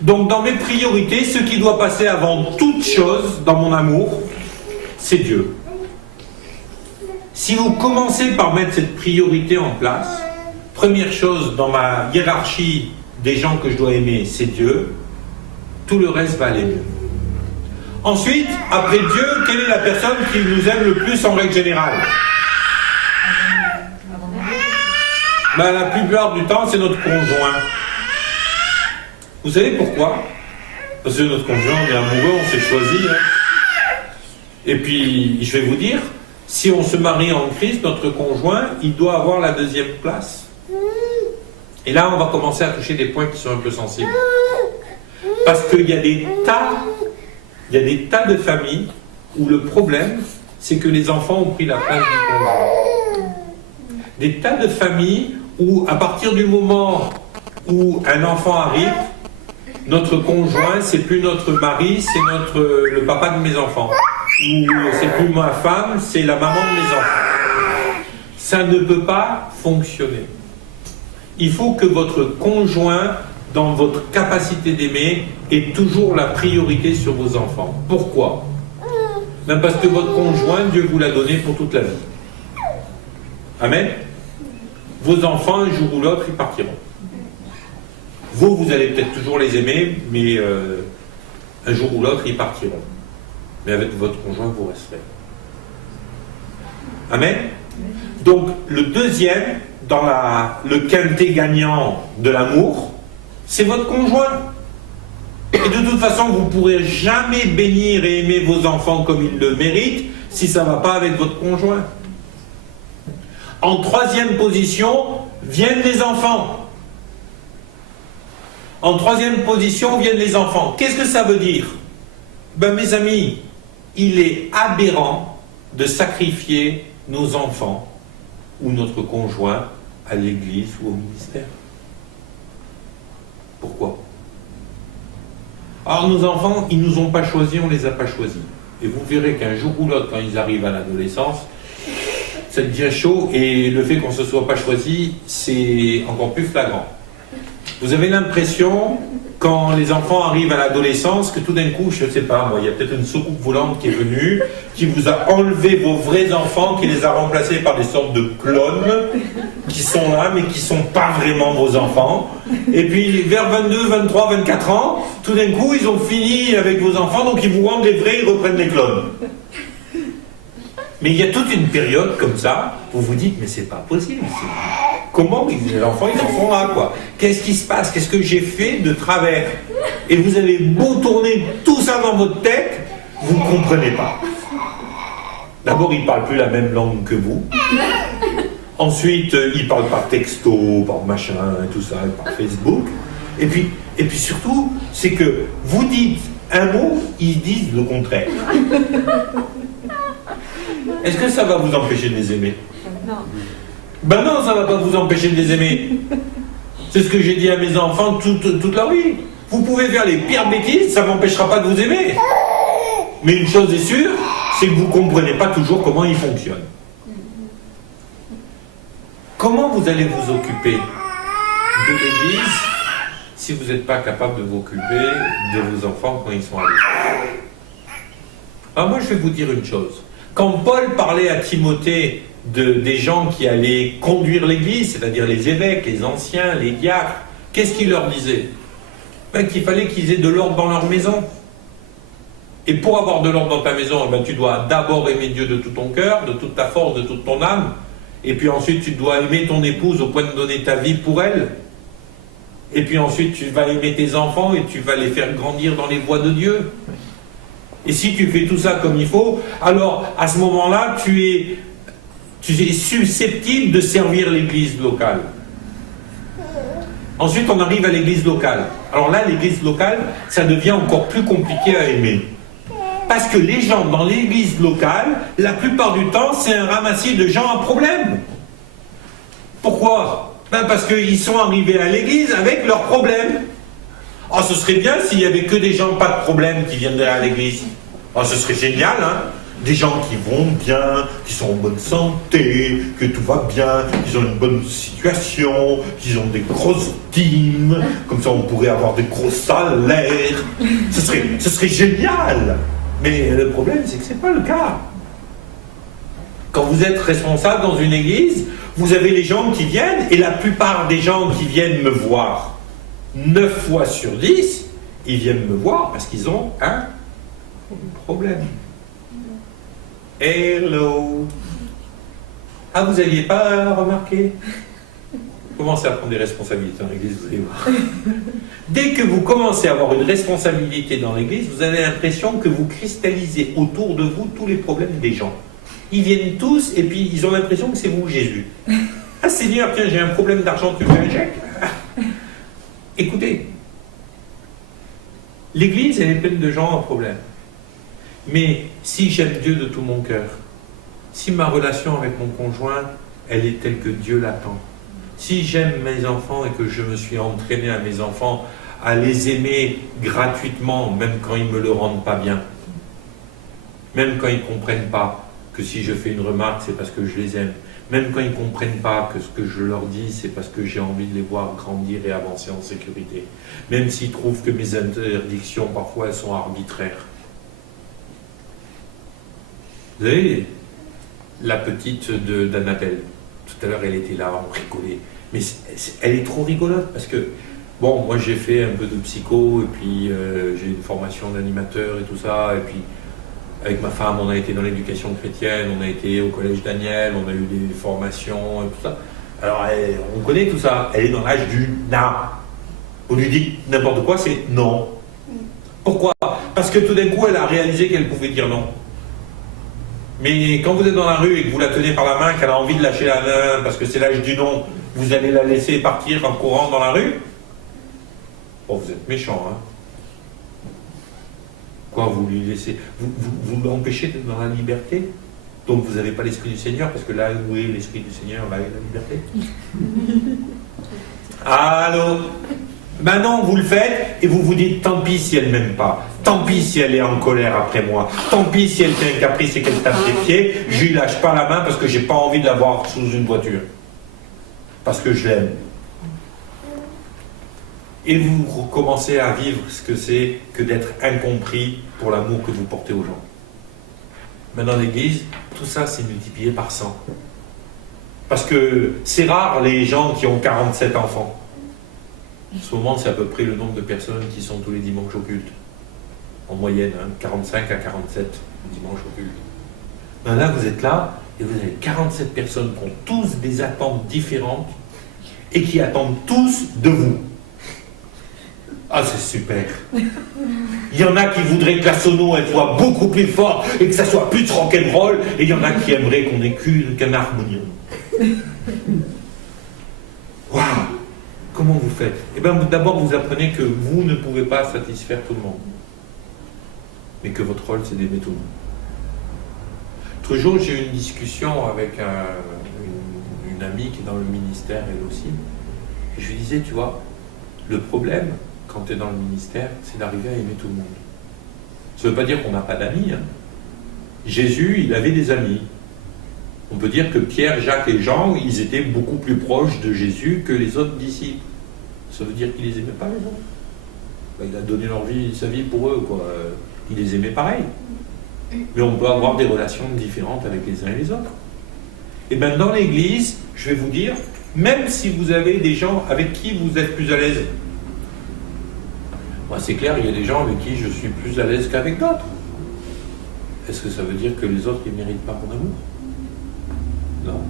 Donc dans mes priorités, ce qui doit passer avant toute chose dans mon amour, c'est Dieu. Si vous commencez par mettre cette priorité en place, première chose dans ma hiérarchie des gens que je dois aimer, c'est Dieu, tout le reste va aller mieux. Ensuite, après Dieu, quelle est la personne qui nous aime le plus en règle générale ? La plupart du temps, c'est notre conjoint. Vous savez pourquoi ? Parce que notre conjoint, on est amoureux, on s'est choisi. Et puis, je vais vous dire, si on se marie en Christ, notre conjoint, il doit avoir la deuxième place. Et là, on va commencer à toucher des points qui sont un peu sensibles. Parce qu'il y a des tas de familles où le problème, c'est que les enfants ont pris la place du conjoint. Des tas de familles où, à partir du moment où un enfant arrive, notre conjoint, c'est plus notre mari, c'est le papa de mes enfants. Ou c'est plus ma femme, c'est la maman de mes enfants. Ça ne peut pas fonctionner. Il faut que votre conjoint, dans votre capacité d'aimer, ait toujours la priorité sur vos enfants. Pourquoi ? Parce que votre conjoint, Dieu vous l'a donné pour toute la vie. Amen. Vos enfants, un jour ou l'autre, ils partiront. Vous allez peut-être toujours les aimer, mais un jour ou l'autre, ils partiront. Mais avec votre conjoint, vous resterez. Amen. Donc, le deuxième, dans le quintet gagnant de l'amour, c'est votre conjoint. Et de toute façon, vous ne pourrez jamais bénir et aimer vos enfants comme ils le méritent si ça ne va pas avec votre conjoint. En troisième position, viennent les enfants. En troisième position, viennent les enfants. Qu'est-ce que ça veut dire ? Mes amis, il est aberrant de sacrifier nos enfants ou notre conjoint à l'église ou au ministère. Pourquoi ? Alors nos enfants, ils ne nous ont pas choisis, on ne les a pas choisis. Et vous verrez qu'un jour ou l'autre, quand ils arrivent à l'adolescence, ça devient chaud et le fait qu'on ne se soit pas choisi, c'est encore plus flagrant. Vous avez l'impression, quand les enfants arrivent à l'adolescence, que tout d'un coup, je ne sais pas, moi, il y a peut-être une soucoupe volante qui est venue, qui vous a enlevé vos vrais enfants, qui les a remplacés par des sortes de clones, qui sont là, mais qui ne sont pas vraiment vos enfants. Et puis, vers 22, 23, 24 ans, tout d'un coup, ils ont fini avec vos enfants, donc ils vous rendent les vrais, ils reprennent les clones. Mais il y a toute une période comme ça, où vous dites, mais c'est pas possible. Comment les enfants, ils en sont là, quoi ? Qu'est-ce qui se passe ? Qu'est-ce que j'ai fait de travers ? Et vous avez beau tourner tout ça dans votre tête, vous ne comprenez pas. D'abord, ils ne parlent plus la même langue que vous. Ensuite, ils parlent par texto, par machin, et tout ça, par Facebook. Et puis surtout, c'est que vous dites un mot, ils disent le contraire. Est-ce que ça va vous empêcher de les aimer? Non. Ben non, ça ne va pas vous empêcher de les aimer. C'est ce que j'ai dit à mes enfants toute leur vie. Vous pouvez faire les pires bêtises, ça ne m'empêchera pas de vous aimer. Mais une chose est sûre, c'est que vous ne comprenez pas toujours comment ils fonctionnent. Comment vous allez vous occuper de l'Église si vous n'êtes pas capable de vous occuper de vos enfants quand ils sont à l'école? Alors moi, je vais vous dire une chose. Quand Paul parlait à Timothée des gens qui allaient conduire l'Église, c'est-à-dire les évêques, les anciens, les diacres, qu'est-ce qu'il leur disait? Ben, qu'il fallait qu'ils aient de l'ordre dans leur maison. Et pour avoir de l'ordre dans ta maison, ben, tu dois d'abord aimer Dieu de tout ton cœur, de toute ta force, de toute ton âme. Et puis ensuite, tu dois aimer ton épouse au point de donner ta vie pour elle. Et puis ensuite, tu vas aimer tes enfants et tu vas les faire grandir dans les voies de Dieu. Et si tu fais tout ça comme il faut, alors à ce moment-là, tu es susceptible de servir l'église locale. Ensuite, on arrive à l'église locale. Alors là, l'église locale, ça devient encore plus compliqué à aimer. Parce que les gens dans l'église locale, la plupart du temps, c'est un ramassis de gens à problème. Pourquoi? Ben parce qu'ils sont arrivés à l'église avec leurs problèmes. Oh, ce serait bien s'il n'y avait que des gens pas de problème qui viennent à l'église. Oh, ce serait génial, hein? Des gens qui vont bien, qui sont en bonne santé, que tout va bien, qu'ils ont une bonne situation, qu'ils ont des grosses teams, comme ça on pourrait avoir des gros salaires. Ce serait génial. Mais le problème, c'est que ce n'est pas le cas. Quand vous êtes responsable dans une église, vous avez les gens qui viennent, et la plupart des gens qui viennent me voir, 9 fois sur 10, ils viennent me voir parce qu'ils ont un problème. Hello. Ah, vous n'aviez pas remarqué? Commencez à prendre des responsabilités dans l'église, vous allez voir. Dès que vous commencez à avoir une responsabilité dans l'église, vous avez l'impression que vous cristallisez autour de vous tous les problèmes des gens. Ils viennent tous et puis ils ont l'impression que c'est vous Jésus. Ah Seigneur, tiens, j'ai un problème d'argent, tu me fais un chèque? Écoutez, l'église, elle est pleine de gens en problème. Mais si j'aime Dieu de tout mon cœur, si ma relation avec mon conjoint, elle est telle que Dieu l'attend, si j'aime mes enfants et que je me suis entraîné à mes enfants à les aimer gratuitement, même quand ils ne me le rendent pas bien, même quand ils ne comprennent pas que si je fais une remarque, c'est parce que je les aime, même quand ils ne comprennent pas que ce que je leur dis, c'est parce que j'ai envie de les voir grandir et avancer en sécurité, même s'ils trouvent que mes interdictions, parfois, elles sont arbitraires. Vous savez, la petite d'Annabelle, tout à l'heure elle était là, on rigolait, mais elle est trop rigolote parce que, bon, moi j'ai fait un peu de psycho et puis j'ai une formation d'animateur et tout ça, et puis avec ma femme on a été dans l'éducation chrétienne, on a été au collège Daniel, on a eu des formations et tout ça. Alors on connaît tout ça, elle est dans l'âge du na. On lui dit n'importe quoi, c'est non. Pourquoi? Parce que tout d'un coup elle a réalisé qu'elle pouvait dire non. Mais quand vous êtes dans la rue et que vous la tenez par la main, qu'elle a envie de lâcher la main parce que c'est l'âge du non, vous allez la laisser partir en courant dans la rue? Oh, vous êtes méchant, hein? Quoi, vous lui laissez... Vous l'empêchez d'être dans la liberté? Donc vous n'avez pas l'Esprit du Seigneur, parce que là où est l'Esprit du Seigneur, là est la liberté. Allô? Maintenant, vous le faites et vous vous dites, tant pis si elle ne m'aime pas, tant pis si elle est en colère après moi, tant pis si elle fait un caprice et qu'elle tape des pieds, je lui lâche pas la main parce que j'ai pas envie de la voir sous une voiture. Parce que je l'aime. Et vous recommencez à vivre ce que c'est que d'être incompris pour l'amour que vous portez aux gens. Maintenant, l'église, tout ça, c'est multiplié par 100. Parce que c'est rare les gens qui ont 47 enfants. En ce moment, c'est à peu près le nombre de personnes qui sont tous les dimanches au culte. En moyenne, hein, 45 à 47 dimanches au culte. Ben là, vous êtes là, et vous avez 47 personnes qui ont tous des attentes différentes, et qui attendent tous de vous. Ah, c'est super. Il y en a qui voudraient que la sono elle soit beaucoup plus forte et que ça soit plus rock'n'roll, et il y en a qui aimeraient qu'on ait qu'un harmonium. Waouh! Comment vous faites? Eh bien, d'abord, vous apprenez que vous ne pouvez pas satisfaire tout le monde. mais que votre rôle c'est d'aimer tout le monde. L'autre jour, j'ai eu une discussion avec une amie qui est dans le ministère, elle aussi, et je lui disais, tu vois, le problème, quand tu es dans le ministère, c'est d'arriver à aimer tout le monde. Ça ne veut pas dire qu'on n'a pas d'amis. Hein. Jésus, il avait des amis. On peut dire que Pierre, Jacques et Jean, ils étaient beaucoup plus proches de Jésus que les autres disciples. Ça veut dire qu'il les aimait pas, les autres. Ben, il a donné sa vie pour eux, quoi. Il les aimait pareil. Mais on peut avoir des relations différentes avec les uns et les autres. Et bien dans l'Église, je vais vous dire, même si vous avez des gens avec qui vous êtes plus à l'aise, moi c'est clair, il y a des gens avec qui je suis plus à l'aise qu'avec d'autres. Est-ce que ça veut dire que les autres ne méritent pas mon amour? Non.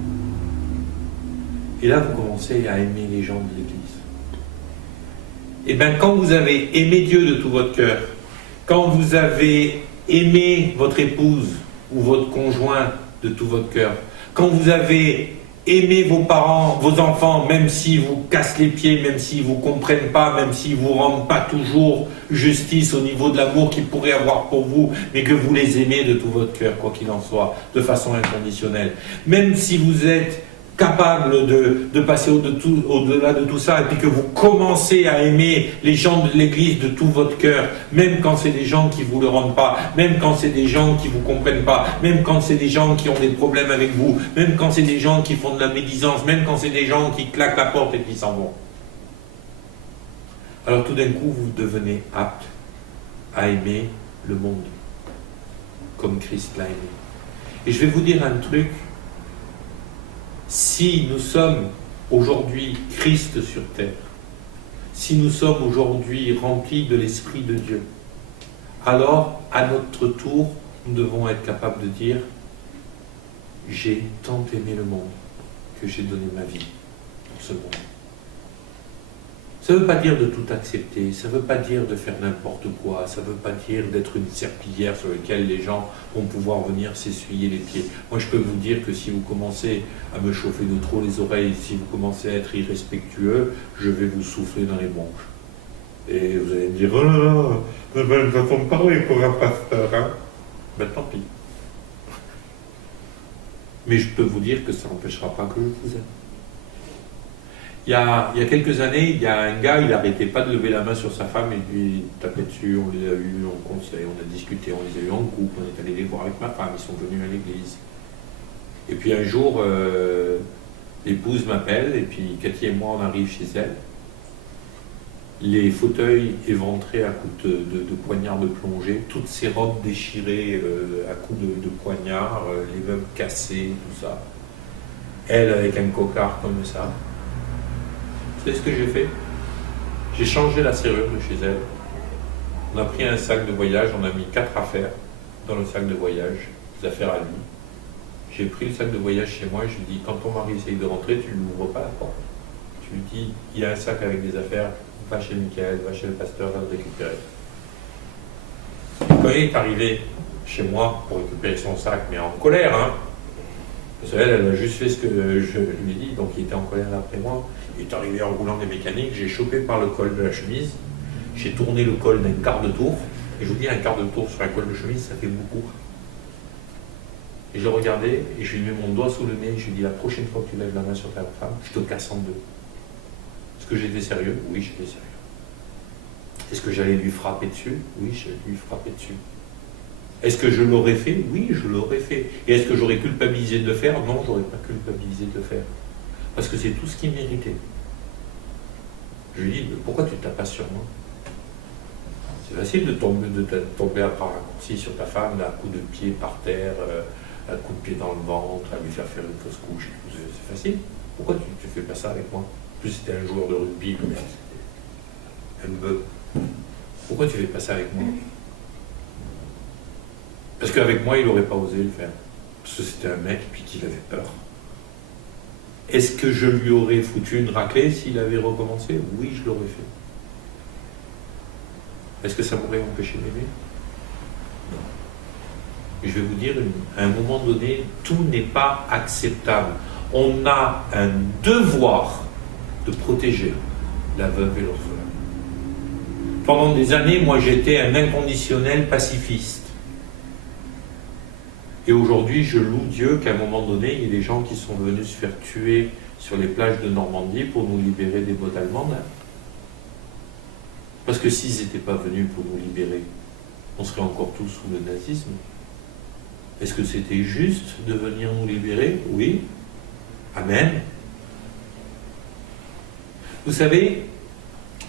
Et là, vous commencez à aimer les gens de l'Église. Et bien quand vous avez aimé Dieu de tout votre cœur, quand vous avez aimé votre épouse ou votre conjoint de tout votre cœur, quand vous avez aimé vos parents, vos enfants, même s'ils vous cassent les pieds, même s'ils ne vous comprennent pas, même s'ils ne vous rendent pas toujours justice au niveau de l'amour qu'ils pourraient avoir pour vous, mais que vous les aimez de tout votre cœur, quoi qu'il en soit, de façon inconditionnelle. Même si vous êtes capable de passer au-delà de tout ça, et puis que vous commencez à aimer les gens de l'Église de tout votre cœur, même quand c'est des gens qui ne vous le rendent pas, même quand c'est des gens qui ne vous comprennent pas, même quand c'est des gens qui ont des problèmes avec vous, même quand c'est des gens qui font de la médisance, même quand c'est des gens qui claquent la porte et qui s'en vont. Alors tout d'un coup, vous devenez apte à aimer le monde, comme Christ l'a aimé. Et je vais vous dire un truc. Si nous sommes aujourd'hui Christ sur terre, si nous sommes aujourd'hui remplis de l'Esprit de Dieu, alors à notre tour, nous devons être capables de dire « J'ai tant aimé le monde que j'ai donné ma vie pour ce monde ». Ça ne veut pas dire de tout accepter, ça ne veut pas dire de faire n'importe quoi, ça ne veut pas dire d'être une serpillière sur laquelle les gens vont pouvoir venir s'essuyer les pieds. Moi je peux vous dire que si vous commencez à me chauffer de trop les oreilles, si vous commencez à être irrespectueux, je vais vous souffler dans les bronches. Et vous allez me dire « Oh là là, c'est une belle façon de parler pour un pasteur, hein ?» Ben tant pis. Mais je peux vous dire que ça n'empêchera pas que je vous aime. Il y a quelques années, il y a un gars, il n'arrêtait pas de lever la main sur sa femme et lui taper dessus. On les a eus en conseil, on a discuté, on les a eus en groupe, on est allé les voir avec ma femme, ils sont venus à l'église. Et puis un jour, l'épouse m'appelle, et puis Cathy et moi, on arrive chez elle. Les fauteuils éventrés à coups de poignards de plongée, toutes ses robes déchirées à coups de poignards, les meubles cassés, tout ça. Elle avec un cocard comme ça. Vous savez ce que j'ai fait? J'ai changé la serrure de chez elle. On a pris un sac de voyage, on a mis 4 affaires dans le sac de voyage, des affaires à lui. J'ai pris le sac de voyage chez moi et je lui ai dit, quand ton mari essaye de rentrer, tu ne lui ouvres pas la porte. Tu lui dis, il y a un sac avec des affaires, va chez Michael, va chez le pasteur, va le récupérer. Quand il est arrivé chez moi pour récupérer son sac, mais en colère, hein, parce qu'elle, elle a juste fait ce que je lui ai dit, donc il était en colère après moi. Il est arrivé en roulant des mécaniques, j'ai chopé par le col de la chemise, j'ai tourné le col d'un quart de tour, et je vous dis, un quart de tour sur un col de chemise, ça fait beaucoup. Et je le regardais, et je lui mets mon doigt sous le nez, et je lui dis, la prochaine fois que tu lèves la main sur ta femme, je te casse en deux. Est-ce que j'étais sérieux? Oui, j'étais sérieux. Est-ce que j'allais lui frapper dessus? Oui, j'allais lui frapper dessus. Est-ce que je l'aurais fait? Oui, je l'aurais fait. Et est-ce que j'aurais culpabilisé de le faire? Non, je n'aurais pas culpabilisé de le faire. Parce que c'est tout ce qu'il méritait. Je lui dis, mais pourquoi tu ne tapes pas sur moi? C'est facile de tomber à par raccourci sur ta femme, à coup de pied par terre, à coup de pied dans le ventre, à lui faire faire une fausse couche. C'est facile. Pourquoi tu ne fais pas ça avec moi? En plus, c'était un joueur de rugby, mais elle me veut. Pourquoi tu ne fais pas ça avec moi? Parce qu'avec moi, il n'aurait pas osé le faire. Parce que c'était un mec, puis qu'il avait peur. Est-ce que je lui aurais foutu une raclée s'il avait recommencé? Oui, je l'aurais fait. Est-ce que ça m'aurait empêché d'aimer? Non. Et je vais vous dire, à un moment donné, tout n'est pas acceptable. On a un devoir de protéger la veuve et l'orphelin. Pendant des années, moi, j'étais un inconditionnel pacifiste. Et aujourd'hui, je loue Dieu qu'à un moment donné, il y ait des gens qui sont venus se faire tuer sur les plages de Normandie pour nous libérer des bottes allemandes. Parce que s'ils n'étaient pas venus pour nous libérer, on serait encore tous sous le nazisme. Est-ce que c'était juste de venir nous libérer? Oui. Amen. Vous savez,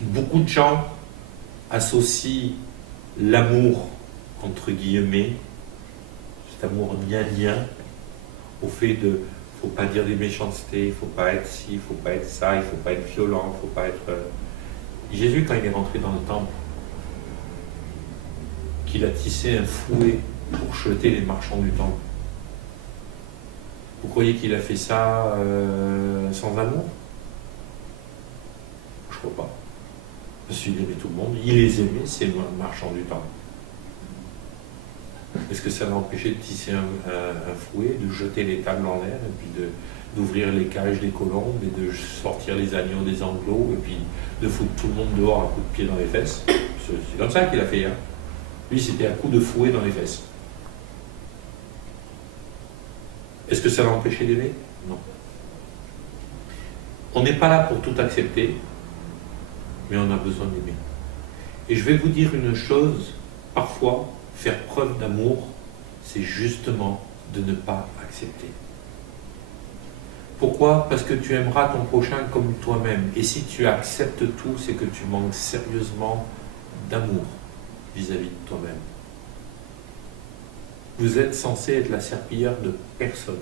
beaucoup de gens associent l'amour, entre guillemets, cet amour lien, au fait de, faut pas dire des méchancetés, il faut pas être ci, il faut pas être ça, il faut pas être violent, il faut pas être... Jésus, quand il est rentré dans le temple, qu'il a tissé un fouet pour jeter les marchands du temple, vous croyez qu'il a fait ça sans amour? Je crois pas. Parce qu'il aimait tout le monde, il les aimait, ces marchands du temple. Est-ce que ça l'a empêché de tisser un fouet, de jeter les tables en l'air, et puis d'ouvrir les cages des colombes, et de sortir les agneaux des enclos, et puis de foutre tout le monde dehors à coups de pied dans les fesses? C'est comme ça qu'il a fait. Hein. Lui, c'était à coups de fouet dans les fesses. Est-ce que ça l'a empêché d'aimer? Non. On n'est pas là pour tout accepter, mais on a besoin d'aimer. Et je vais vous dire une chose, parfois, faire preuve d'amour, c'est justement de ne pas accepter. Pourquoi? Parce que tu aimeras ton prochain comme toi-même. Et si tu acceptes tout, c'est que tu manques sérieusement d'amour vis-à-vis de toi-même. Vous êtes censé être la serpillière de personne.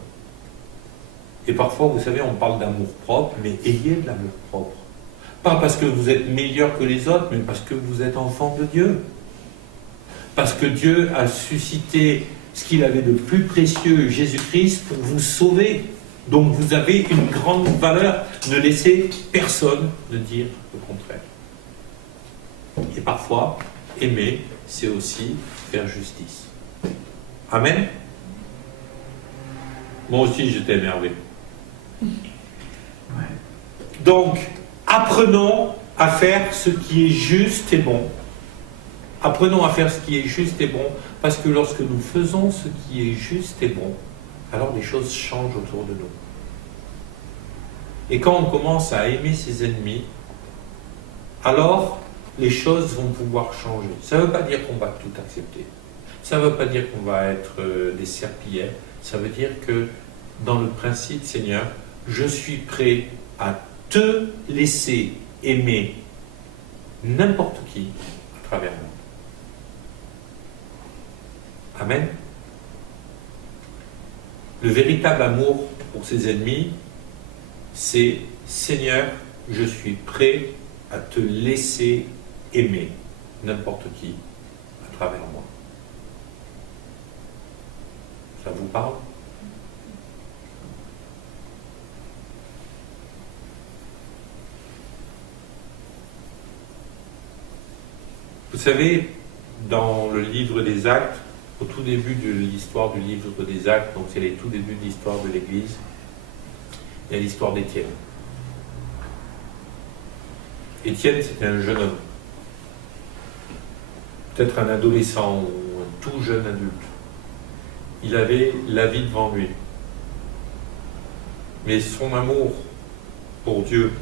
Et parfois, vous savez, on parle d'amour propre, mais ayez de l'amour propre. Pas parce que vous êtes meilleur que les autres, mais parce que vous êtes enfant de Dieu. Parce que Dieu a suscité ce qu'il avait de plus précieux, Jésus-Christ, pour vous sauver. Donc vous avez une grande valeur. Ne laissez personne ne dire le contraire. Et parfois, aimer, c'est aussi faire justice. Amen. Moi aussi, j'étais énervé. Donc, apprenons à faire ce qui est juste et bon. Apprenons à faire ce qui est juste et bon, parce que lorsque nous faisons ce qui est juste et bon, alors les choses changent autour de nous. Et quand on commence à aimer ses ennemis, alors les choses vont pouvoir changer. Ça ne veut pas dire qu'on va tout accepter. Ça ne veut pas dire qu'on va être des serpillères. Ça veut dire que dans le principe, Seigneur, je suis prêt à te laisser aimer n'importe qui à travers moi. Amen. Le véritable amour pour ses ennemis, c'est Seigneur, je suis prêt à te laisser aimer n'importe qui à travers moi. Ça vous parle? Vous savez, dans le livre des Actes, au tout début de l'histoire du livre des Actes, donc c'est les tout débuts de l'histoire de l'Église, il y a l'histoire d'Étienne. Étienne, c'était un jeune homme, peut-être un adolescent ou un tout jeune adulte. Il avait la vie devant lui. Mais son amour pour Dieu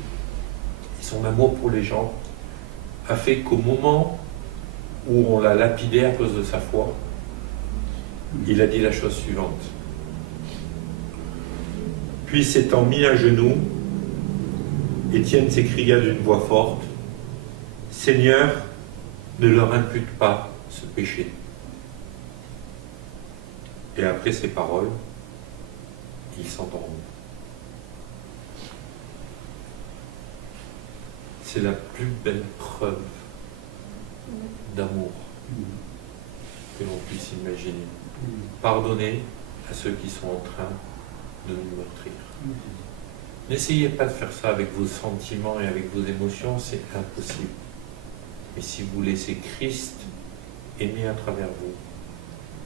et son amour pour les gens a fait qu'au moment où on l'a lapidé à cause de sa foi, il a dit la chose suivante. Puis s'étant mis à genoux, Étienne s'écria d'une voix forte, « Seigneur, ne leur impute pas ce péché. » Et après ces paroles, il s'endormit. C'est la plus belle preuve d'amour que l'on puisse imaginer. Pardonnez à ceux qui sont en train de nous meurtrir. N'essayez pas de faire ça avec vos sentiments et avec vos émotions, c'est impossible. Mais si vous laissez Christ aimer à travers vous,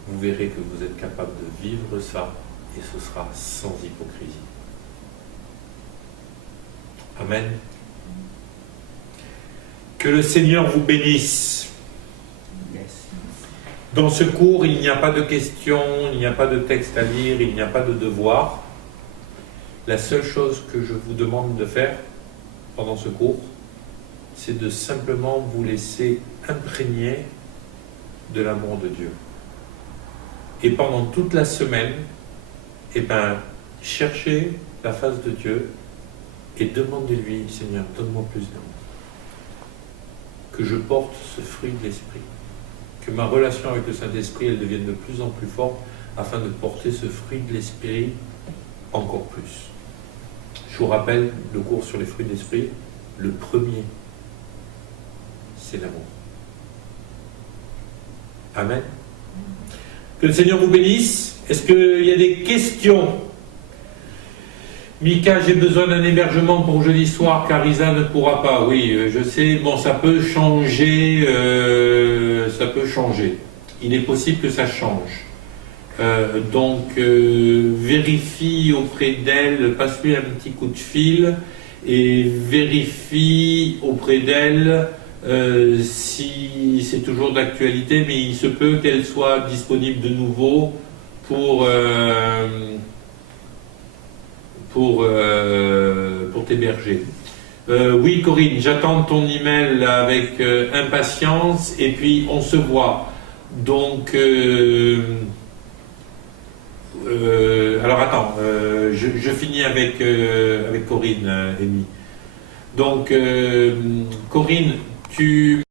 vous verrez que vous êtes capable de vivre ça et ce sera sans hypocrisie. Amen. Que le Seigneur vous bénisse. Dans ce cours, il n'y a pas de questions, il n'y a pas de texte à lire, il n'y a pas de devoir. La seule chose que je vous demande de faire pendant ce cours, c'est de simplement vous laisser imprégner de l'amour de Dieu. Et pendant toute la semaine, cherchez la face de Dieu et demandez-lui, Seigneur, donne-moi plus d'amour. Que je porte ce fruit de l'Esprit. Que ma relation avec le Saint-Esprit, elle devienne de plus en plus forte afin de porter ce fruit de l'Esprit encore plus. Je vous rappelle le cours sur les fruits de l'Esprit. Le premier, c'est l'amour. Amen. Que le Seigneur vous bénisse. Est-ce qu'il y a des questions? Mika, j'ai besoin d'un hébergement pour jeudi soir car Isa ne pourra pas. Oui, je sais, bon, ça peut changer. Il est possible que ça change. Donc, vérifie auprès d'elle, passe-lui un petit coup de fil et vérifie auprès d'elle si c'est toujours d'actualité, mais il se peut qu'elle soit disponible de nouveau pour t'héberger. Oui, Corinne, j'attends ton email avec impatience et puis on se voit. Donc, alors attends, je finis avec Corinne, Amy. Donc, Corinne, tu